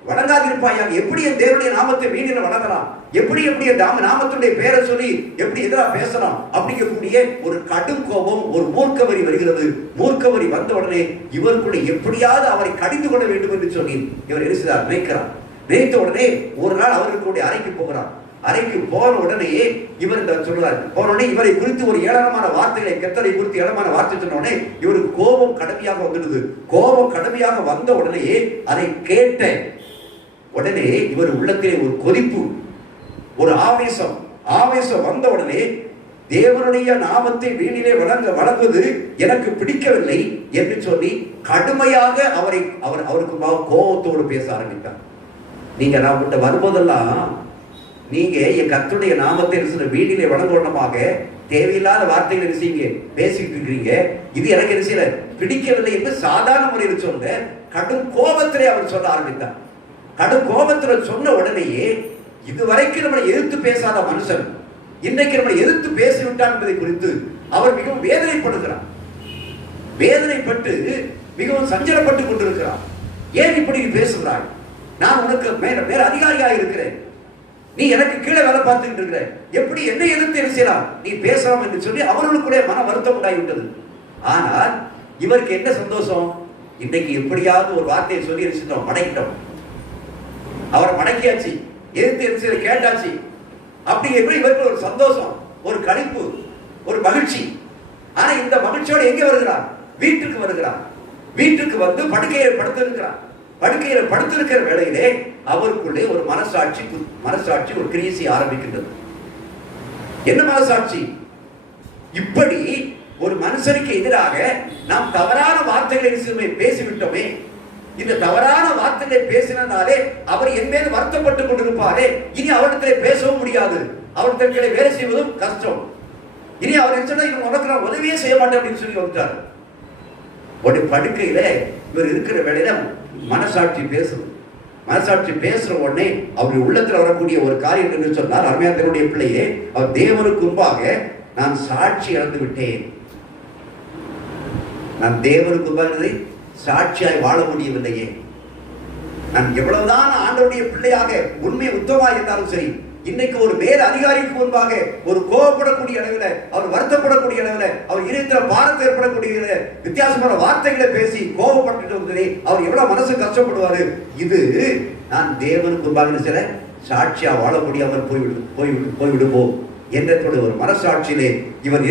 வணங்காதிருப்பாயாக. எப்படி என் தேவனுடைய நாமத்தை வீணில வணங்கலாம்? எப்படி நாமத்துடைய பேரை சொல்லி எப்படி எதிராக பேசலாம்? அப்படிங்கக்கூடிய ஒரு கடும் கோபம், ஒரு மூர்க்கவரி வருகிறது. மூர்க்கவரி வந்த உடனே இவருக்குள்ள எப்படியாவது அவரை கடிந்து கொள்ள வேண்டும் என்று சொல்லி இவர் என்ன நினைக்கிறார். நினைத்த உடனே ஒரு நாள் அவர்களுடைய அறைக்கு போகிறார். அறைக்கு போன உடனே இவர் சொல்றார். போன உடனே இவரை குறித்து ஒரு ஏளனமான வார்த்தைகளை, கர்த்தரை குறித்து ஏளனமான வார்த்தை சொன்ன உடனே இவருக்கு கோபம் கடுமையாக வந்துடுது. கோபம் கடுமையாக வந்த உடனே அதை கேட்ட உடனே இவர் உள்ளத்திலே ஒரு கொதிப்பு, ஒரு ஆவேசம் வந்த உடனே தேவனுடைய நாமத்தை வீணிலே வழங்குவது எனக்கு பிடிக்கவில்லை என்று சொல்லி கடுமையாக அவருக்கு கோபத்தோடு பேச ஆரம்பித்தார். நீங்க நான் கிட்ட வரும்போதெல்லாம் நீங்க என் கர்த்தருடைய நாமத்தை வீட்டிலே வழங்கமாக தேவையில்லாத வார்த்தைகளை பேசிட்டு இருக்கிறீங்க. இது எனக்கு என்ன பிடிக்கவில்லை என்று சாதாரண முறையில் சொன்ன கடும் கோபத்திலே அவர் சொல்ல ஆரம்பித்தார். கடும் கோபத்தில் சொன்ன உடனேயே இதுவரைக்கும் நம்மளை எதிர்த்து பேசாத மனுஷன் இன்றைக்கு நம்மளை எதிர்த்து பேசிவிட்டார் என்பதை குறித்து அவர் மிகவும் வேதனைப்படுகிறார். வேதனைப்பட்டு மிகவும் சஞ்சலப்பட்டு கொண்டிருக்கிறார். ஏன் இப்படி பேசுகிறாய்? நான் உனக்கு மேல அதிகாரியாக இருக்கிறேன். நீ எனக்கு கீழே வேலை பார்த்துக்கிட்டு இருக்கிற, எப்படி என்னை எதிர்த்து என்ன செய்யலாம்? நீ பேசலாம் என்று சொல்லி அவர்களுக்குள்ளே மன வருத்தம் உண்டாகிவிட்டது. ஆனால் இவருக்கு என்ன சந்தோஷம்? இன்றைக்கு எப்படியாவது ஒரு வார்த்தையை சொல்லி இருந்துட்டோம், மடக்கிட்டோம். அவரை மடக்கியாச்சு, எதிர்த்து கேட்டாச்சு. அப்படி இவருக்கு ஒரு சந்தோஷம், ஒரு களிப்பு, ஒரு மகிழ்ச்சி. ஆனா இந்த மகிழ்ச்சியோடு எங்கே வருகிறார்? வீட்டுக்கு வருகிறார். வீட்டுக்கு வந்து படுக்கையை படுத்திருக்கிற வேளையிலே அவருக்குள்ளே ஒரு மனசாட்சி ஒரு கிரியையை ஆரம்பிக்கின்றது. என்ன மனசாட்சி? இப்படி ஒரு மனுஷனுக்கு எதிராக நாம் தவறான வார்த்தைகளை பேசிவிட்டோமே, இந்த தவறான வார்த்தைகளை பேசினாலே அவர் என் மீது வருத்தப்பட்டுக் கொண்டிருப்பாரே, இனி அவரிடத்திலே பேசவும் முடியாது, அவரிடத்திலே வேலை செய்வதும் கஷ்டம். இனி அவர் சொன்னா இவன் உனக்கு நான் உதவியே செய்ய மாட்டேன் அப்படின்னு சொல்லி வந்துட்டார். ஒரு படுக்கையில இவர் இருக்கிற வேளையில மனசாட்சி பேசுற உடனே அவருடைய உள்ளத்தில் வரக்கூடிய ஒரு காரியம் என்று சொன்னார். அருமையானவருடைய பிள்ளையே, அவர் தேவனுக்கு முன்பாக நான் சாட்சி இழந்து விட்டேன். நான் தேவனுக்கு முன்பாக சாட்சியாய் வாழ முடியவில்லையே. நான் எவ்வளவுதான் ஆண்டவருடைய பிள்ளையாக உண்மை உத்தமமாக இருந்தாலும் சரி, இன்னைக்கு ஒரு மேல் அதிகாரிக்கு முன்பாக ஒரு கோபப்படக்கூடிய அளவில், அவர் வருத்தப்படக்கூடிய அளவில், அவர் இதயத்தில் பாரத்தை ஏற்படக்கூடிய வித்தியாசமான வார்த்தைகளை பேசி கோபப்பட்டு அவர் எவ்வளவு மனசு கஷ்டப்படுவாரு. இது நான் தேவனுக்கு முன்பாக சில சாட்சியா வாழ முடியாமல் போய்விடுமோ என்ற ஒரு மனசாட்சியிலே இவர்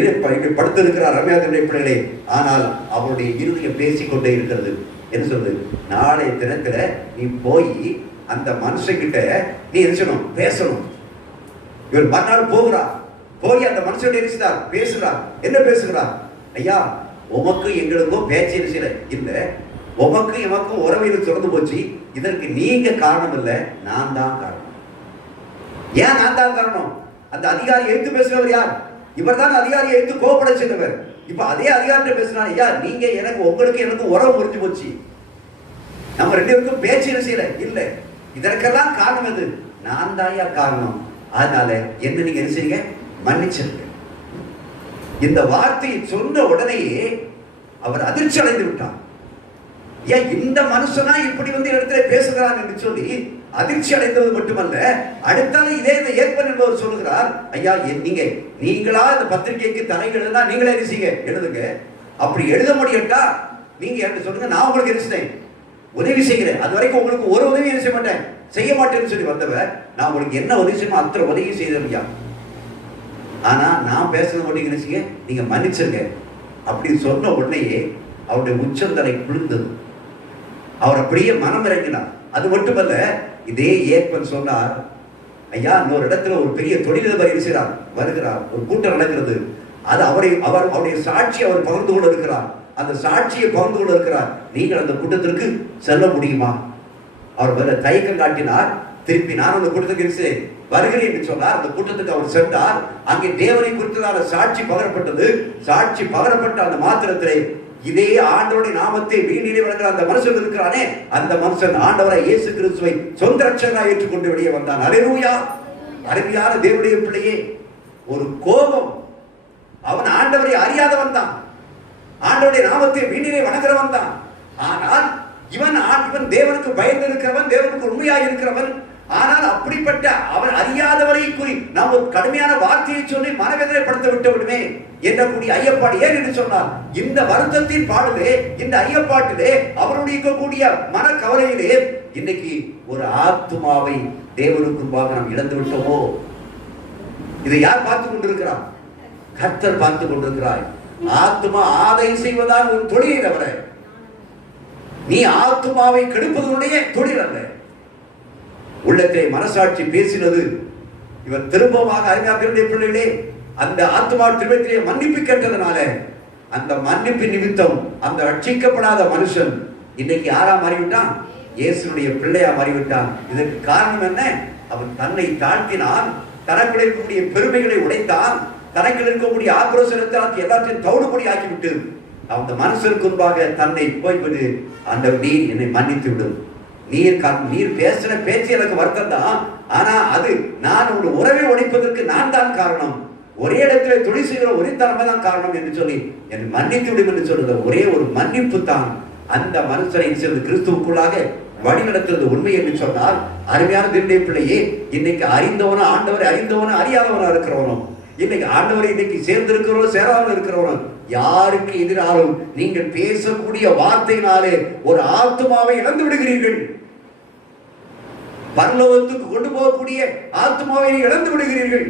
படுத்திருக்கிறார். ரம்யாதனுடைய பிள்ளைகளே, ஆனால் அவருடைய இருதயம் பேசிக்கொண்டே இருக்கிறது. என்ன சொல்றது? நாளைய தினத்துல நீ போய் அந்த மனுஷங்கிட்ட நீ என்ன பேசணும். இவர் மறுநாள் போகிறார். போய் அந்த மனுஷனுடைய பேசுகிறார். என்ன பேசுகிறார்? ஐயா உமக்கு எங்களுக்கும் பேச்சு சில இல்ல, உமக்கு எமக்கும் உறவையில் தொடர்ந்து போச்சு, இதற்கு நீங்க காரணம் இல்ல, நான் தான் காரணம். ஏன் நான் தான் காரணம்? அந்த அதிகாரி எடுத்து பேசுறவர் யார்? இவர் தான் அதிகாரியை எடுத்து கோபப்பட செய்தவர். இப்ப அதே அதிகாரிட்ட பேசினா, ஐயா நீங்க எனக்கு உங்களுக்கு எனக்கு உறவு முறிஞ்சு போச்சு, நம்ம ரெண்டு பேருக்கும் பேச்சு செய்யல இல்ல, இதற்கெல்லாம் காரணம் எது? நான் தான் காரணம். அதனால என்ன நீங்க என்ன செய்யுங்க, மன்னிச்சிருங்க. இந்த வார்த்தையை சொன்ன உடனேயே அவர் அதிர்ச்சி அடைந்து விட்டார். ஏன் இந்த மனுஷனா இப்படி வந்து இடத்துல பேசுகிறான் என்று சொல்லி அதிர்ச்சி அடைந்தது மட்டுமல்ல, அடுத்தால இதே இந்த ஏற்பன் என்பவர் சொல்லுகிறார், ஐயா நீங்களா இந்த பத்திரிகைக்கு தலைகள் தான் நீங்களே எழுதுங்க. அப்படி எழுத முடியட்டா நீங்க என்று சொல்லுங்க, நான் உங்களுக்கு என்ன உதவி செய்கிறேன். அது வரைக்கும் உங்களுக்கு ஒரு உதவி செய்ய மாட்டேன், செய்ய மாட்டேன்னு சொல்லி வந்தவர், நான் உங்களுக்கு என்ன உதவி செய்யணும் அத்தனை உதவி செய்தவையா, ஆனா நான் பேசுறது மட்டும் என்ன செய்ய, நீங்க மன்னிச்சிருங்க. அப்படி சொன்ன உடனேயே அவருடைய உச்சந்தலை குளிர்ந்தது, அவர் அப்படியே மனம் இறங்கினார். அது மட்டுமல்ல, இதே ஏற்பன் சொன்னார், ஐயா இன்னொரு இடத்துல ஒரு பெரிய தொழிலதிபர் இருக்கிறார், வருகிறார், ஒரு கூட்டம் நடக்கிறது, அது அவருடைய சாட்சி அவர் பகிர்ந்து கொண்டு இருக்கிறார், அந்த சாட்சியை பகிர்ந்து கொண்டு இருக்கிறார், நீங்கள் அந்த கூட்டத்திற்கு செல்ல முடியுமா? அவர் வேற தயக்கம் காட்டினார். திருப்பி நான் அந்த கூட்டத்துக்கு வருகிறேன் என்று சொன்னார். அந்த கூட்டத்துக்கு அவர் சென்றார். அங்கே தேவனை குறித்ததான சாட்சி பகரப்பட்டது. சாட்சி பகரப்பட்ட அந்த மாத்திரத்திலே இதே ஆண்டவருடைய நாமத்தை வீணிலே வழங்குகிற அந்த மனுஷன் இருக்கிறானே, அந்த மனுஷன் ஆண்டவரை இயேசு கிறிஸ்துவை சொந்த ரட்சகராக ஏற்றுக்கொண்டு வெளியே வந்தான். அல்லேலூயா! அருமையான தேவனுடைய பிள்ளையே, ஒரு கோபம், அவன் ஆண்டவரை அறியாதவன் தான், ஆண்டவருடைய நாமத்தை வீணிலே வணங்குறவன் தான். ஆனால் இவன் தேவனுக்கு பயந்து இருக்கிறவன், தேவனுக்கு உண்மையாக இருக்கிறவன். ஆனால் அப்படிப்பட்ட அவன் அறியாதவரை கூறி நாம் ஒரு கடுமையான வார்த்தையை சொல்லி மனவேதனைப்படுத்த விட்டு விடுமே என்றக்கூடிய ஐயப்பாடு. ஏன் என்று சொன்னால், இந்த வருத்தத்தின் பாடலே, இந்த ஐயப்பாட்டிலே, அவருடைய இருக்கக்கூடிய மன கவலையிலே இன்னைக்கு ஒரு ஆத்துமாவை தேவனுக்கு முன்பாக நாம் இழந்து விட்டோமோ? இதை யார் பார்த்து கொண்டிருக்கிறார்? கர்த்தர் பார்த்து கொண்டிருக்கிறார். ஆத்துமா ஆதாயம் செய்வதால் ஒரு தொழிலை தவிர நீ ஆத்துமாவை கெடுப்பதனுடைய தொழில் அல்ல. உள்ளத்தை மனசாட்சி பேசினது. இவர் திரும்பமாக அறிஞர்களுடைய பிள்ளைகளே, அந்த ஆத்மா திரும்பத்திலே மன்னிப்பு கேட்டதனால அந்த மன்னிப்பு நிமித்தம் அந்த ரட்சிக்கப்படாத மனுஷன் இன்னைக்கு யாரா மாறிவிட்டான்? இயேசுடைய பிள்ளையா மாறிவிட்டான். இதற்கு காரணம் என்ன? அவன் தன்னை தாழ்த்தினான், தனக்குள்ள இருக்கக்கூடிய பெருமைகளை உடைத்தான், தனக்குள்ள இருக்கக்கூடிய ஆக்ரோஷத்தை எல்லாத்தையும் தவிடுபடி ஆக்கிவிட்டு அந்த மனுஷனுக்கு முன்பாக தன்னை போய்விடு, ஆண்டவர் நீர் என்னை மன்னித்து விடும், நீர் பேசின பேச்சு எனக்கு வருத்தம் தான், ஆனா அது நான் உங்களுடைய உறவை உடைப்பதற்கு நான் தான் காரணம், ஒரே இடத்துல தொழில் செய்கிற ஒரே தலைமை தான் காரணம் என்று சொல்லி என்னை மன்னித்து விடும் என்று சொல்றது ஒரே ஒரு மன்னிப்பு தான் அந்த மனுஷனை சேர்ந்து கிறிஸ்துவுக்குள்ளாக வழி நடத்துறது உண்மை என்று சொன்னால், அருமையான தேவனுடைய பிள்ளையே, இன்னைக்கு அறிந்தவனோ ஆண்டவரை அறிந்தவனோ அறியாதவனா இருக்கிறவனும், இன்னைக்கு ஆண்டவரை இன்னைக்கு சேர்ந்திருக்கிறவனும் சேராமல் இருக்கிறவனும், யாருக்கு எதிராலும் நீங்கள் பேசக்கூடிய வார்த்தையினாலே ஒரு ஆத்துமாவை இழந்து விடுகிறீர்கள். பரலோகத்துக்கு கொண்டு போகக்கூடிய ஆத்துமாவை இழந்து விடுகிறீர்கள்.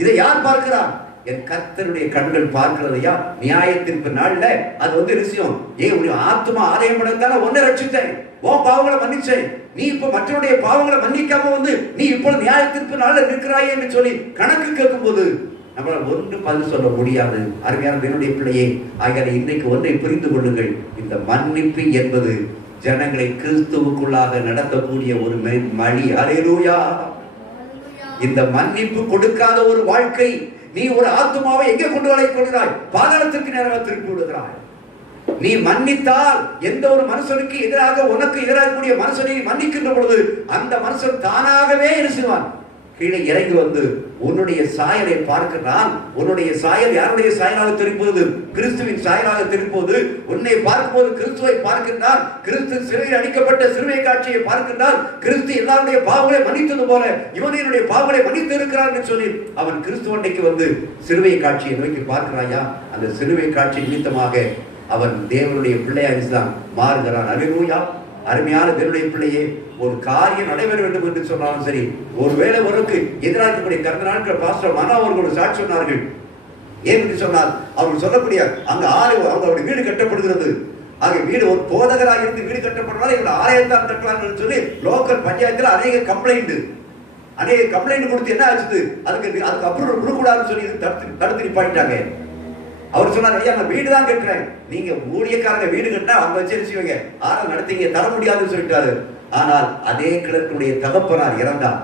இதை யார் பார்க்கிறார்? என் கர்த்தருடைய கண்கள் பார்க்கிறதையா? நியாயத்திற்கு நாள்ல அது விஷயம். உன்னுடைய ஆத்மா ஆதாயம் படத்தால ஒன்னை ரட்சித்தேன், உன் பாவங்களை மன்னிச்சேன், நீ இப்ப மற்றவருடைய பாவங்களை மன்னிக்காம நீ இப்பொழுது நியாயத்திற்கு நாள்ல இருக்கிறாயே என்று சொல்லி கணக்கு கேட்கும் போது நம்மளால் ஒன்று பதில் சொல்ல முடியாது. அருமையான தேவனுடைய பிள்ளையே, ஆகிய இன்றைக்கு ஒன்றை புரிந்து கொள்ளுங்கள். இந்த மன்னிப்பு என்பது ஜனங்களை கிறிஸ்துவுக்குள்ளாக நடத்தக்கூடிய ஒரு வழி. அல்லேலூயா! இந்த மன்னிப்பு கொடுக்காத ஒரு வாழ்க்கை, நீ ஒரு ஆத்துமாவை எங்கே கொண்டு கொள்கிறாய்? பாதாளத்திற்கு நேராக திருப்பி விடுகிறாய். நீ மன்னித்தால் எந்த ஒரு மனுஷனுக்கு எதிராக உனக்கு எதிராக கூடிய மனுஷனை மன்னிக்கின்ற பொழுது அந்த மனுஷன் தானாகவே என்ன செய்வான்? கீழே இறங்கி வந்து உன்னுடைய சாயலை பார்க்கிறான். உன்னுடைய சாயல் யாருடைய சாயலாக திருப்போது? கிறிஸ்துவின் சாயலாக திருப்போது. உன்னை பார்க்கும்போது கிறிஸ்துவை பார்க்கின்றான். கிறிஸ்து சிலுவையில் அடிக்கப்பட்ட சிலுவை காட்சியை பார்க்கின்றான். கிறிஸ்து எல்லாருடைய பாவங்களை மன்னித்தது போல இவனுடைய பாவங்களை மன்னித்து இருக்கிறான் என்று சொல்லி அவன் கிறிஸ்துவண்டைக்கு வந்து சிலுவை காட்சியை நோக்கி பார்க்கிறாயா? அந்த சிலுவை காட்சி நிமித்தமாக அவன் தேவனுடைய பிள்ளையாக மாறுகிறான். அல்லேலூயா! அருமையான தேவனுடைய பிள்ளையே, ஒரு காரியம் நடைபெற வேண்டும் என்று சொன்னாலும் சரி, ஒருவேளை உனக்கு எதிராக இருக்கக்கூடிய கடந்த நாட்கள் பாஸ்டர் மனா அவர்கள் சாட்சி சொன்னார்கள். ஏன் என்று சொன்னால், அவர்கள் சொல்லக்கூடிய அங்க அவங்களுடைய வீடு கட்டப்படுகிறது. ஆக வீடு ஒரு போதகராக இருந்து வீடு கட்டப்படுறதால இவங்க ஆலயத்தான் கட்டலாம் சொல்லி லோக்கல் பஞ்சாயத்துல அநேக கம்ப்ளைண்ட் கொடுத்து என்ன ஆச்சு? அதுக்கு அப்புறம் விடக்கூடாதுன்னு சொல்லி தடுத்து நிப்பாட்டிட்டாங்க. அவர் சொன்னார், ஐயா நான் வீடு தான் கட்டுறேன், நீங்க ஊழியக்காரங்க வீடு கட்டினா அவங்க வச்சிருச்சுவீங்க, ஆனா நடத்தீங்க தர முடியாதுன்னு சொல்லிட்டாரு. ஆனால் அதே கிழக்குடைய தகப்பனார் இறந்தார்.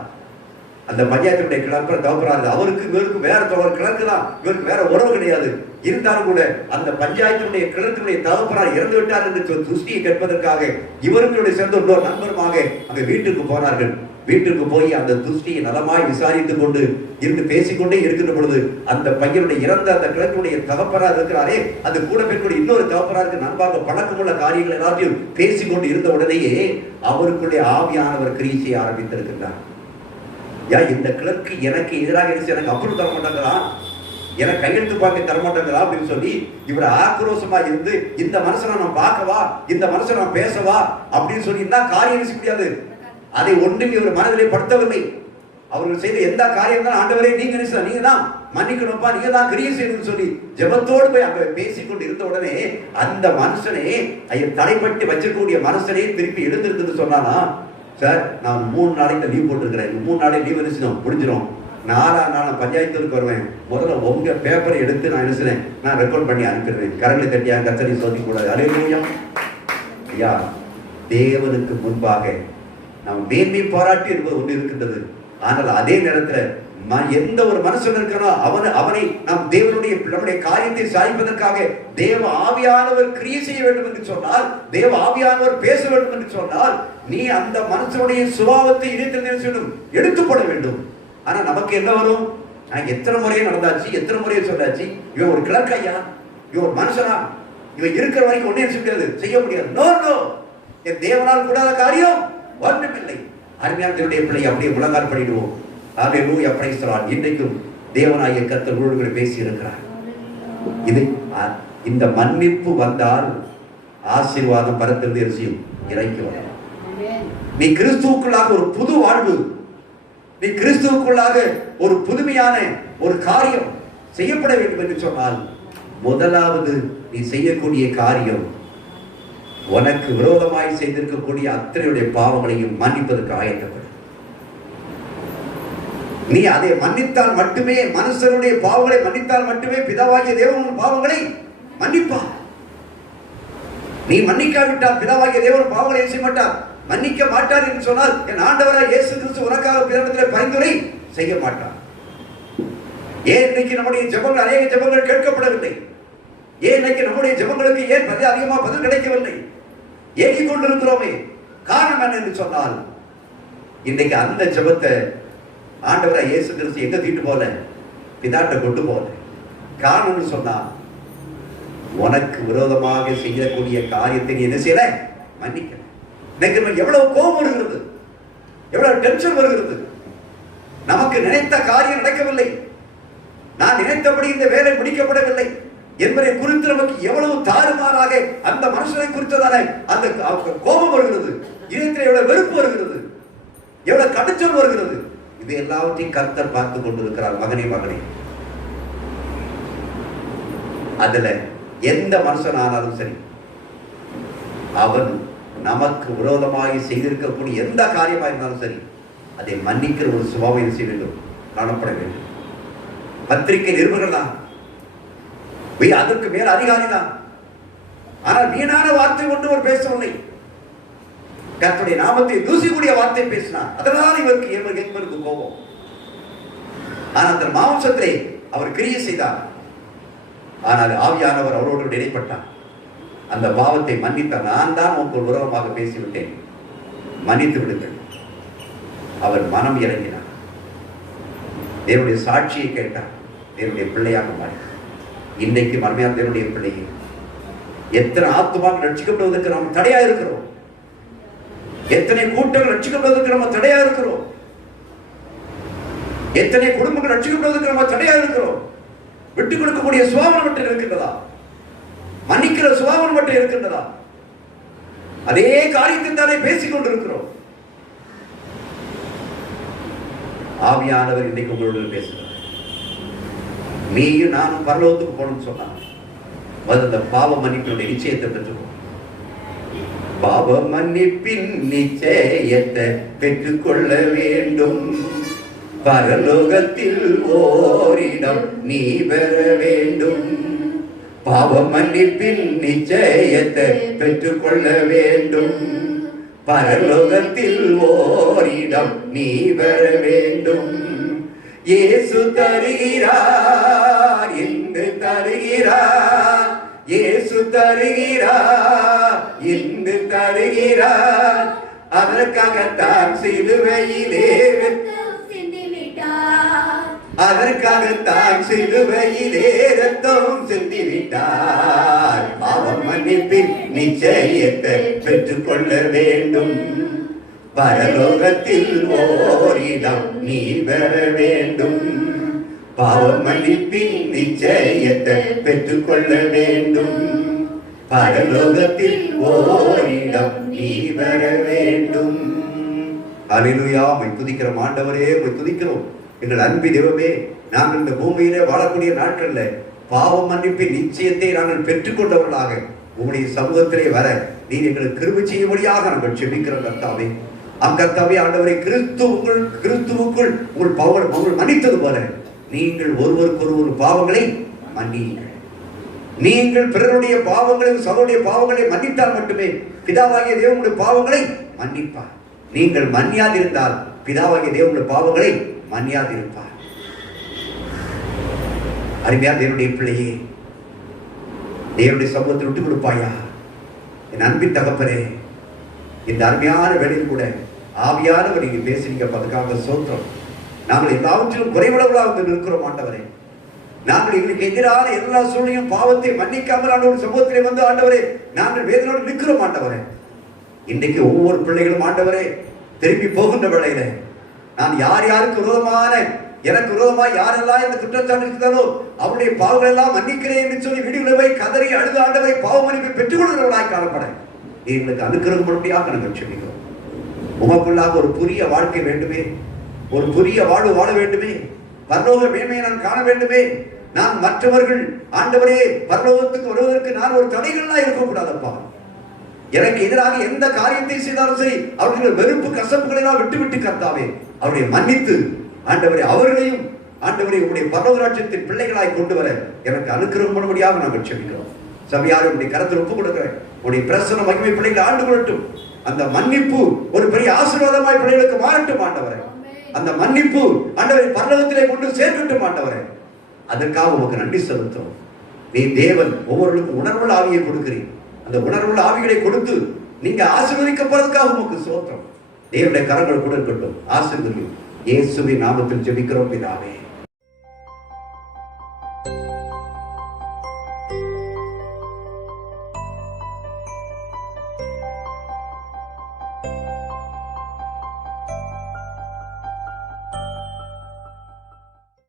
அந்த பஞ்சாயத்துடைய கிழக்கு தகப்பனார், அவருக்கு இவருக்கு வேற கிழக்கு தான், இவருக்கு வேற உறவு கிடையாது. இருந்தாலும் கூட அந்த பஞ்சாயத்துடைய கிழக்குடைய தகப்பனார் இறந்து விட்டார் என்று துஷ்டியை கேட்பதற்காக இவர்களுடைய சேர்ந்த இன்னொரு நண்பருமாக அங்க வீட்டுக்கு போனார்கள். வீட்டுக்கு போய் அந்த துஷ்டியை நலமாய் விசாரித்துக் கொண்டு இருந்து பேசிக்கொண்டே இருக்கின்ற பொழுது அந்த பையனுடைய இறந்த அந்த கிழக்குடைய தகப்பனார் இருக்கிறாரே, அது கூட பெண்களுடைய இன்னொரு தகப்பனாருக்கு நண்பாக பழக்கமுள்ள காரியங்கள் எல்லாத்தையும் பேசிக்கொண்டு இருந்த உடனேயே அவருக்குள்ளே ஆவியானவர் கிரியை செய்ய ஆரம்பித்திருக்கின்றார். இந்த கிழக்கு எனக்கு எதிராக இருந்து எனக்கு அப்புறம் தர மாட்டாங்களா, எனக்கு கையெழுத்து பார்க்க தரமாட்டாங்களா அப்படின்னு சொல்லி இவர் ஆக்ரோஷமா இருந்து இந்த மனுஷனை நான் பார்க்கவா, இந்த மனுஷனை நான் பேசவா அப்படின்னு சொல்லி என்ன காரியம் செய்ய முடியாது. அதை ஒன்றும் இவர் மனதிலே படுத்தவில்லை. அவர்கள் செய்த எந்த காரியம் தான் ஆண்டவரே நீங்க தான் மன்னிக்கணும்ப்பா, நீங்க தான் கிரியை செய்யணும்னு சொல்லி ஜெபத்தோடு போய் அங்க பேசிக்கொண்டு இருந்த உடனே அந்த மனுஷனே தடைப்பட்டு வச்சிருக்கக்கூடிய மனுஷனே திருப்பி எழுந்திருந்து சொன்னானா, சார் நான் 3 நாளைக்கு லீவ் போட்டுருக்கிறேன், 3 நாளை லீவ் இருந்துச்சு முடிஞ்சிடும், 4ஆம் நாள் நான் பஞ்சாயத்துக்கு வருவேன், முதல்ல உங்க பேப்பரை எடுத்து நான் எழுதுறேன், நான் ரெக்கார்ட் பண்ணி அனுப்பிடுறேன், கரங்களை தட்டியா கத்தனை சோதிக்கூடாது. அல்லேலூயா. ஐயா, தேவனுக்கு முன்பாக நாம் மேன்மை பாராட்டி என்பது ஒன்று இருக்கின்றது. ஆனால் அதே நேரத்தில் எந்த ஒரு மனுஷன் இருக்கிறோ அவனை நாம் தேவனுடைய நம்முடைய காரியத்தை சாதிப்பதற்காக தேவ ஆவியானவர் கிரியை செய்ய வேண்டும் என்று சொன்னால், தேவ ஆவியானவர் பேச வேண்டும் என்று சொன்னால், நீ அந்த மனுஷனுடைய சுபாவத்தை இணைத்து எடுத்துப்பட வேண்டும். ஆனா நமக்கு என்ன வரும், நான் எத்தனை முறையே நடந்தாச்சு, எத்தனை முறையே சொல்லாச்சு, இவன் ஒரு கிழக்கையா, இவன் ஒரு மனுஷனா, இவன் இருக்கிற வரைக்கும் ஒன்னே செய்ய முடியாது. நோ நோ, என் தேவனால் கூடாத காரியம் ஒன்றுமில்லை. அருமையான தேவனுடைய பிள்ளை அப்படியே முழங்கால் பண்ணிடுவோம். அல்லேலூயா, பிரைஸ் தி லார்ட். இன்றைக்கும் தேவனாகிய கர்த்தர் உங்களோடு பேசி இருக்கிறார். இது இந்த மன்னிப்பு வந்தால் ஆசீர்வாதம் பரத்திலிருந்து எரிசியும் இறங்கி வரும். நீ கிறிஸ்துவுக்குள்ளாக ஒரு புது வாழ்வு, நீ கிறிஸ்துவுக்குள்ளாக ஒரு புதுமையான ஒரு காரியம் செய்யப்பட வேண்டும் என்று சொன்னால், முதலாவது நீ செய்யக்கூடிய காரியம் உனக்கு விரோதமாய் செய்திருக்கக்கூடிய அத்தனையுடைய பாவங்களையும் மன்னிப்பதற்கு ஆயத்தப்படும். நீ அதை மன்னித்தால் மட்டுமே, மனுஷனுடைய பாவங்களை மன்னித்தால் மட்டுமே பிதாவாகிய தேவன் பாவங்களை மன்னிப்பார். நீ மன்னிக்காவிட்டால் பிதாவாகிய தேவன் பாவங்களை செய்ய மாட்டார், மன்னிக்க மாட்டார் என்று சொன்னால் என் ஆண்டவராகிய இயேசு கிறிஸ்து உனக்காக பிதாவிடத்தில் பரிந்துரை செய்ய மாட்டார். ஏன் இன்னைக்கு நம்முடைய ஜெபங்கள், அநேக ஜெபங்கள் கேட்கப்படவில்லை? ஏன் இன்னைக்கு நம்முடைய ஜெபங்களுக்கு ஏன் அதிகமாக பதில் கிடைக்கவில்லை? ஏங்கிக் கொண்டிருக்கிறோமே, காரணம் என்ன என்று சொன்னால், இன்னைக்கு அந்த ஜெபத்தை ஆண்டவராகிய இயேசு கிறிஸ்து எங்க தீட்டு போல, பிதாட்ட கொண்டு போல. காரணம்னு சொன்னா, உனக்கு விரோதமாக செய்யக்கூடிய காரியத்தை நீ என்ன செய்யல, மன்னிக்க. இன்னைக்கு எவ்வளவு கோபம் வருகிறது, எவ்வளவு டென்ஷன் வருகிறது. நமக்கு நினைத்த காரியம் நடக்கவில்லை, நான் நினைத்தபடி இந்த வேலை முடிக்கப்படவில்லை என்பதை குறித்து நமக்கு எவ்வளவு தாறுமாறாக அந்த மனுஷனை குறித்ததான அந்த கோபம் வருகிறது, இதயத்தில் எவ்வளவு வெறுப்பு வருகிறது, எவ்வளவு கடுச்சல் வருகிறது. இது எல்லாவற்றையும் கர்த்தர் பார்த்து கொண்டிருக்கிறார். மகனே மகனே, அதுல எந்த மனுஷன் ஆனாலும் சரி, அவன் நமக்கு விரோதமாக செய்திருக்கக்கூடிய எந்த காரியமாக இருந்தாலும் சரி, அதை மன்னிக்கிற ஒரு சுபாவம் செய்ய வேண்டும், காணப்பட வேண்டும். பத்திரிகை நிருபர்கள் தான், அதற்கு மேல் அதிகாரி தான். ஆனால் வீணான வார்த்தை ஒன்று ஒரு பேசவில்லை, கர்த்தருடைய நாமத்தை தூசிக்கூடிய வார்த்தை பேசினார். அதனால் இவருக்கு கோபம். ஆனால் அந்த மாம்சத்திலே அவர் கிரியை செய்தார். ஆனால் ஆவியானவர் அவரோடு இடைப்பட்டார். அந்த பாவத்தை மன்னித்தார். நான் தான் உங்களுக்கு விரோதமாக பேசிவிட்டேன், மன்னித்து விடுங்கள். அவர் மனம் இறங்கினார், தேவனுடைய சாட்சியை கேட்டார், தேவனுடைய பிள்ளையாக மாறினார். இன்றைக்கு மர்மையான தேவனுடைய பிள்ளையை எத்தனை ஆத்துமாக ரட்சிக்கப்படுவதற்கு நாம் தடையா இருக்கிறோம், எத்தனை கூட்டங்கள் ரட்சிக்கப்படுவதற்கு நம்ம தடையா இருக்கிறோம், எத்தனை குடும்பங்கள் ரட்சிக்கப்படுவதற்கு நம்ம தடையா இருக்கிறோம். விட்டுக் கொடுக்கக்கூடிய சுபாவம் மட்டும் இருக்கின்றதா, மன்னிக்கிற சுபாவம் மட்டும் இருக்கின்றதா? அதே காரியத்தை தானே பேசிக் கொண்டிருக்கிறோம். ஆவியானவர் இன்னைக்கு உங்களோடு பேசுகிறார். நீயும் நானும் பரலோகத்துக்கு போகணும்னு சொன்னாங்க. அந்த பாவ மன்னிப்பினுடைய நிச்சயத்தை பெற்றுக்கோ. பாவ மன்னிப்பின் நிச்சயத்தை பெற்றுக்கொள்ள வேண்டும். பரலோகத்தில் ஓரிடம் நீ பெற வேண்டும். பாவம் மன்னிப்பின் நிச்சயத்தை பெற்றுக்கொள்ள வேண்டும். பரலோகத்தில் ஓரிடம் நீ வர வேண்டும். இயேசு தருகிறார், இன்று தருகிறார். இயேசு தருகிறார், இன்று தருகிறார். அதற்காகத்தான் சிலுவையிலே அதற்காகத்தான் சிலுவையிலே ரத்தம் சிந்திவிட்டார். பாவம் மன்னிப்பின் நிச்சயத்தை பெற்றுக்கொள்ள வேண்டும். பரலோகத்தில் ஓரிடம் நீ வர வேண்டும். பாவம் மன்னிப்பின் நிச்சயத்தை பெற்றுக்கொள்ள வேண்டும். பரலோகத்தில் ஓரிடம் நீ வர வேண்டும். அல்லேலூயா. உம்மை துதிக்கிறோம் ஆண்டவரே, உம்மை துதிக்கிறோம். எங்கள் அன்பு தெய்வமே, நாங்கள் இந்த பூமியிலே வாழக்கூடிய நாட்கள்ல பாவம் மன்னிப்பின் நிச்சயத்தை நாங்கள் பெற்றுக்கொண்டவர்களாக உங்களுடைய சமூகத்திலே வர நீர் எங்களுக்கு கிருபை செய்யும்படியாக நாங்கள் ஜெபிக்கிறோம் கர்த்தாவே. கர்த்தாவே ஆண்டவரை கிறிஸ்துவுக்குள் உங்கள் உங்கள் மன்னித்தது போல நீங்கள் ஒருவருக்கொருவர் பாவங்களை மன்னியுங்கள். நீங்கள் பிறருடைய பாவங்களை சகோடைய பாவங்களை மன்னித்தால் மட்டுமே பிதாவாகிய தேவனுடைய பாவங்களை மன்னிப்பார். நீங்கள் மன்னியாதிருந்தால் பிதாவாகிய தேவனுடைய பாவங்களை மன்னியாதிருப்பார். அருமையா தேவனுடைய பிள்ளையே, தேவனுடைய சமூகத்தில் விட்டு கொடுப்பாயா? என் அன்பின் தகப்பனே, இந்த அருமையான வேளையில் கூட ஆவியானவர் நீங்க பேசுறீங்க, அதுக்காக சோத்திரம். நாங்கள் எல்லாவற்றிலும் குறைவுள்ளவர்களாக வந்து நிற்கிறோம் ஆண்டவரே. நாங்கள் எங்களுக்கு எதிரான எல்லா சூழ்நிலையும் பாவத்தை மன்னிக்காமல் ஆண்டவர் சமூகத்திலே வந்து ஆண்டவரே நாங்கள் வேதனோடு நிற்கிறோம் ஆண்டவரே. இன்றைக்கு ஒவ்வொரு பிள்ளைகளும் ஆண்டவரே திரும்பி போகின்ற வேளையில நான் யார் யாருக்கு விரோதமான எனக்கு விரோதமாக யாரெல்லாம் இந்த குற்றச்சாட்டு இருக்கிறாரோ அவருடைய பாவங்கள் எல்லாம் மன்னிக்கிறேன் என்று சொல்லி விடுவிலை கதறி அழுது ஆண்டவரை பாவ மன்னிப்பை பெற்றுக் கொள்கிறவர்களாய் காணப்பட எங்களுக்கு அனுக்கிரகம் பண்ணும்படியாக நாங்கள் சொல்லிக்கிறோம். உமக்குள்ளாக ஒரு புதிய வாழ்க்கை வேண்டுமே, ஒரு புதிய வாழ்வு வாழ வேண்டுமே, பரலோக மேன்மையை நான் காண வேண்டுமே. நான் மற்றவர்கள் ஆண்டவரே பரலோகத்துக்கு வருவதற்கு நான் ஒரு தடைகளாக இருக்கக்கூடாதப்பா. எனக்கு எதிராக எந்த காரியத்தை செய்தாலும் சரி அவர்களுடைய வெறுப்பு கசப்புகளை எல்லாம் விட்டு கர்த்தாவே அவருடைய மன்னித்து ஆண்டவரே அவர்களையும் ஆண்டவரே உங்களுடைய பரலோகராஜ்யத்தின் பிள்ளைகளாய் கொண்டு வர எனக்கு அனுக்கிரகம் பண்ணும்படியாக நாங்கள் செபிக்கிறோம். சபையாரை உங்களுடைய கரத்தில் ஒப்புக் கொடுக்கிறேன். உங்களுடைய பிரசன்ன மகிமை பிள்ளைகளை ஆண்டு கொள்ளட்டும். அந்த மன்னிப்பு ஒரு பெரிய ஆசீர்வாதமாய் பிள்ளைகளுக்கு மாறட்டும் ஆண்டவரே. அந்த மன்னிப்பு ஆண்டவரை பரலோகத்திலே கொண்டு சேர்க்கட்டும் ஆண்டவரே. அதற்காக உங்களுக்கு நன்றி செலுத்தும். நீ தேவன் ஒவ்வொருவருக்கும் உணர்வுள்ள ஆவியை கொடுக்கிறீர். அந்த உணர்வுள்ள ஆவிகளை கொடுத்து நீங்க ஆசீர்வதிக்கப்படுவதற்காக உங்களுக்கு சோத்திரம். தேவனுடைய கரங்கள் கூட இருக்கட்டும். ஆசீர்வதியும் இயேசுவின் நாமத்தில் ஜெபிக்கிறோம் பிதாவே.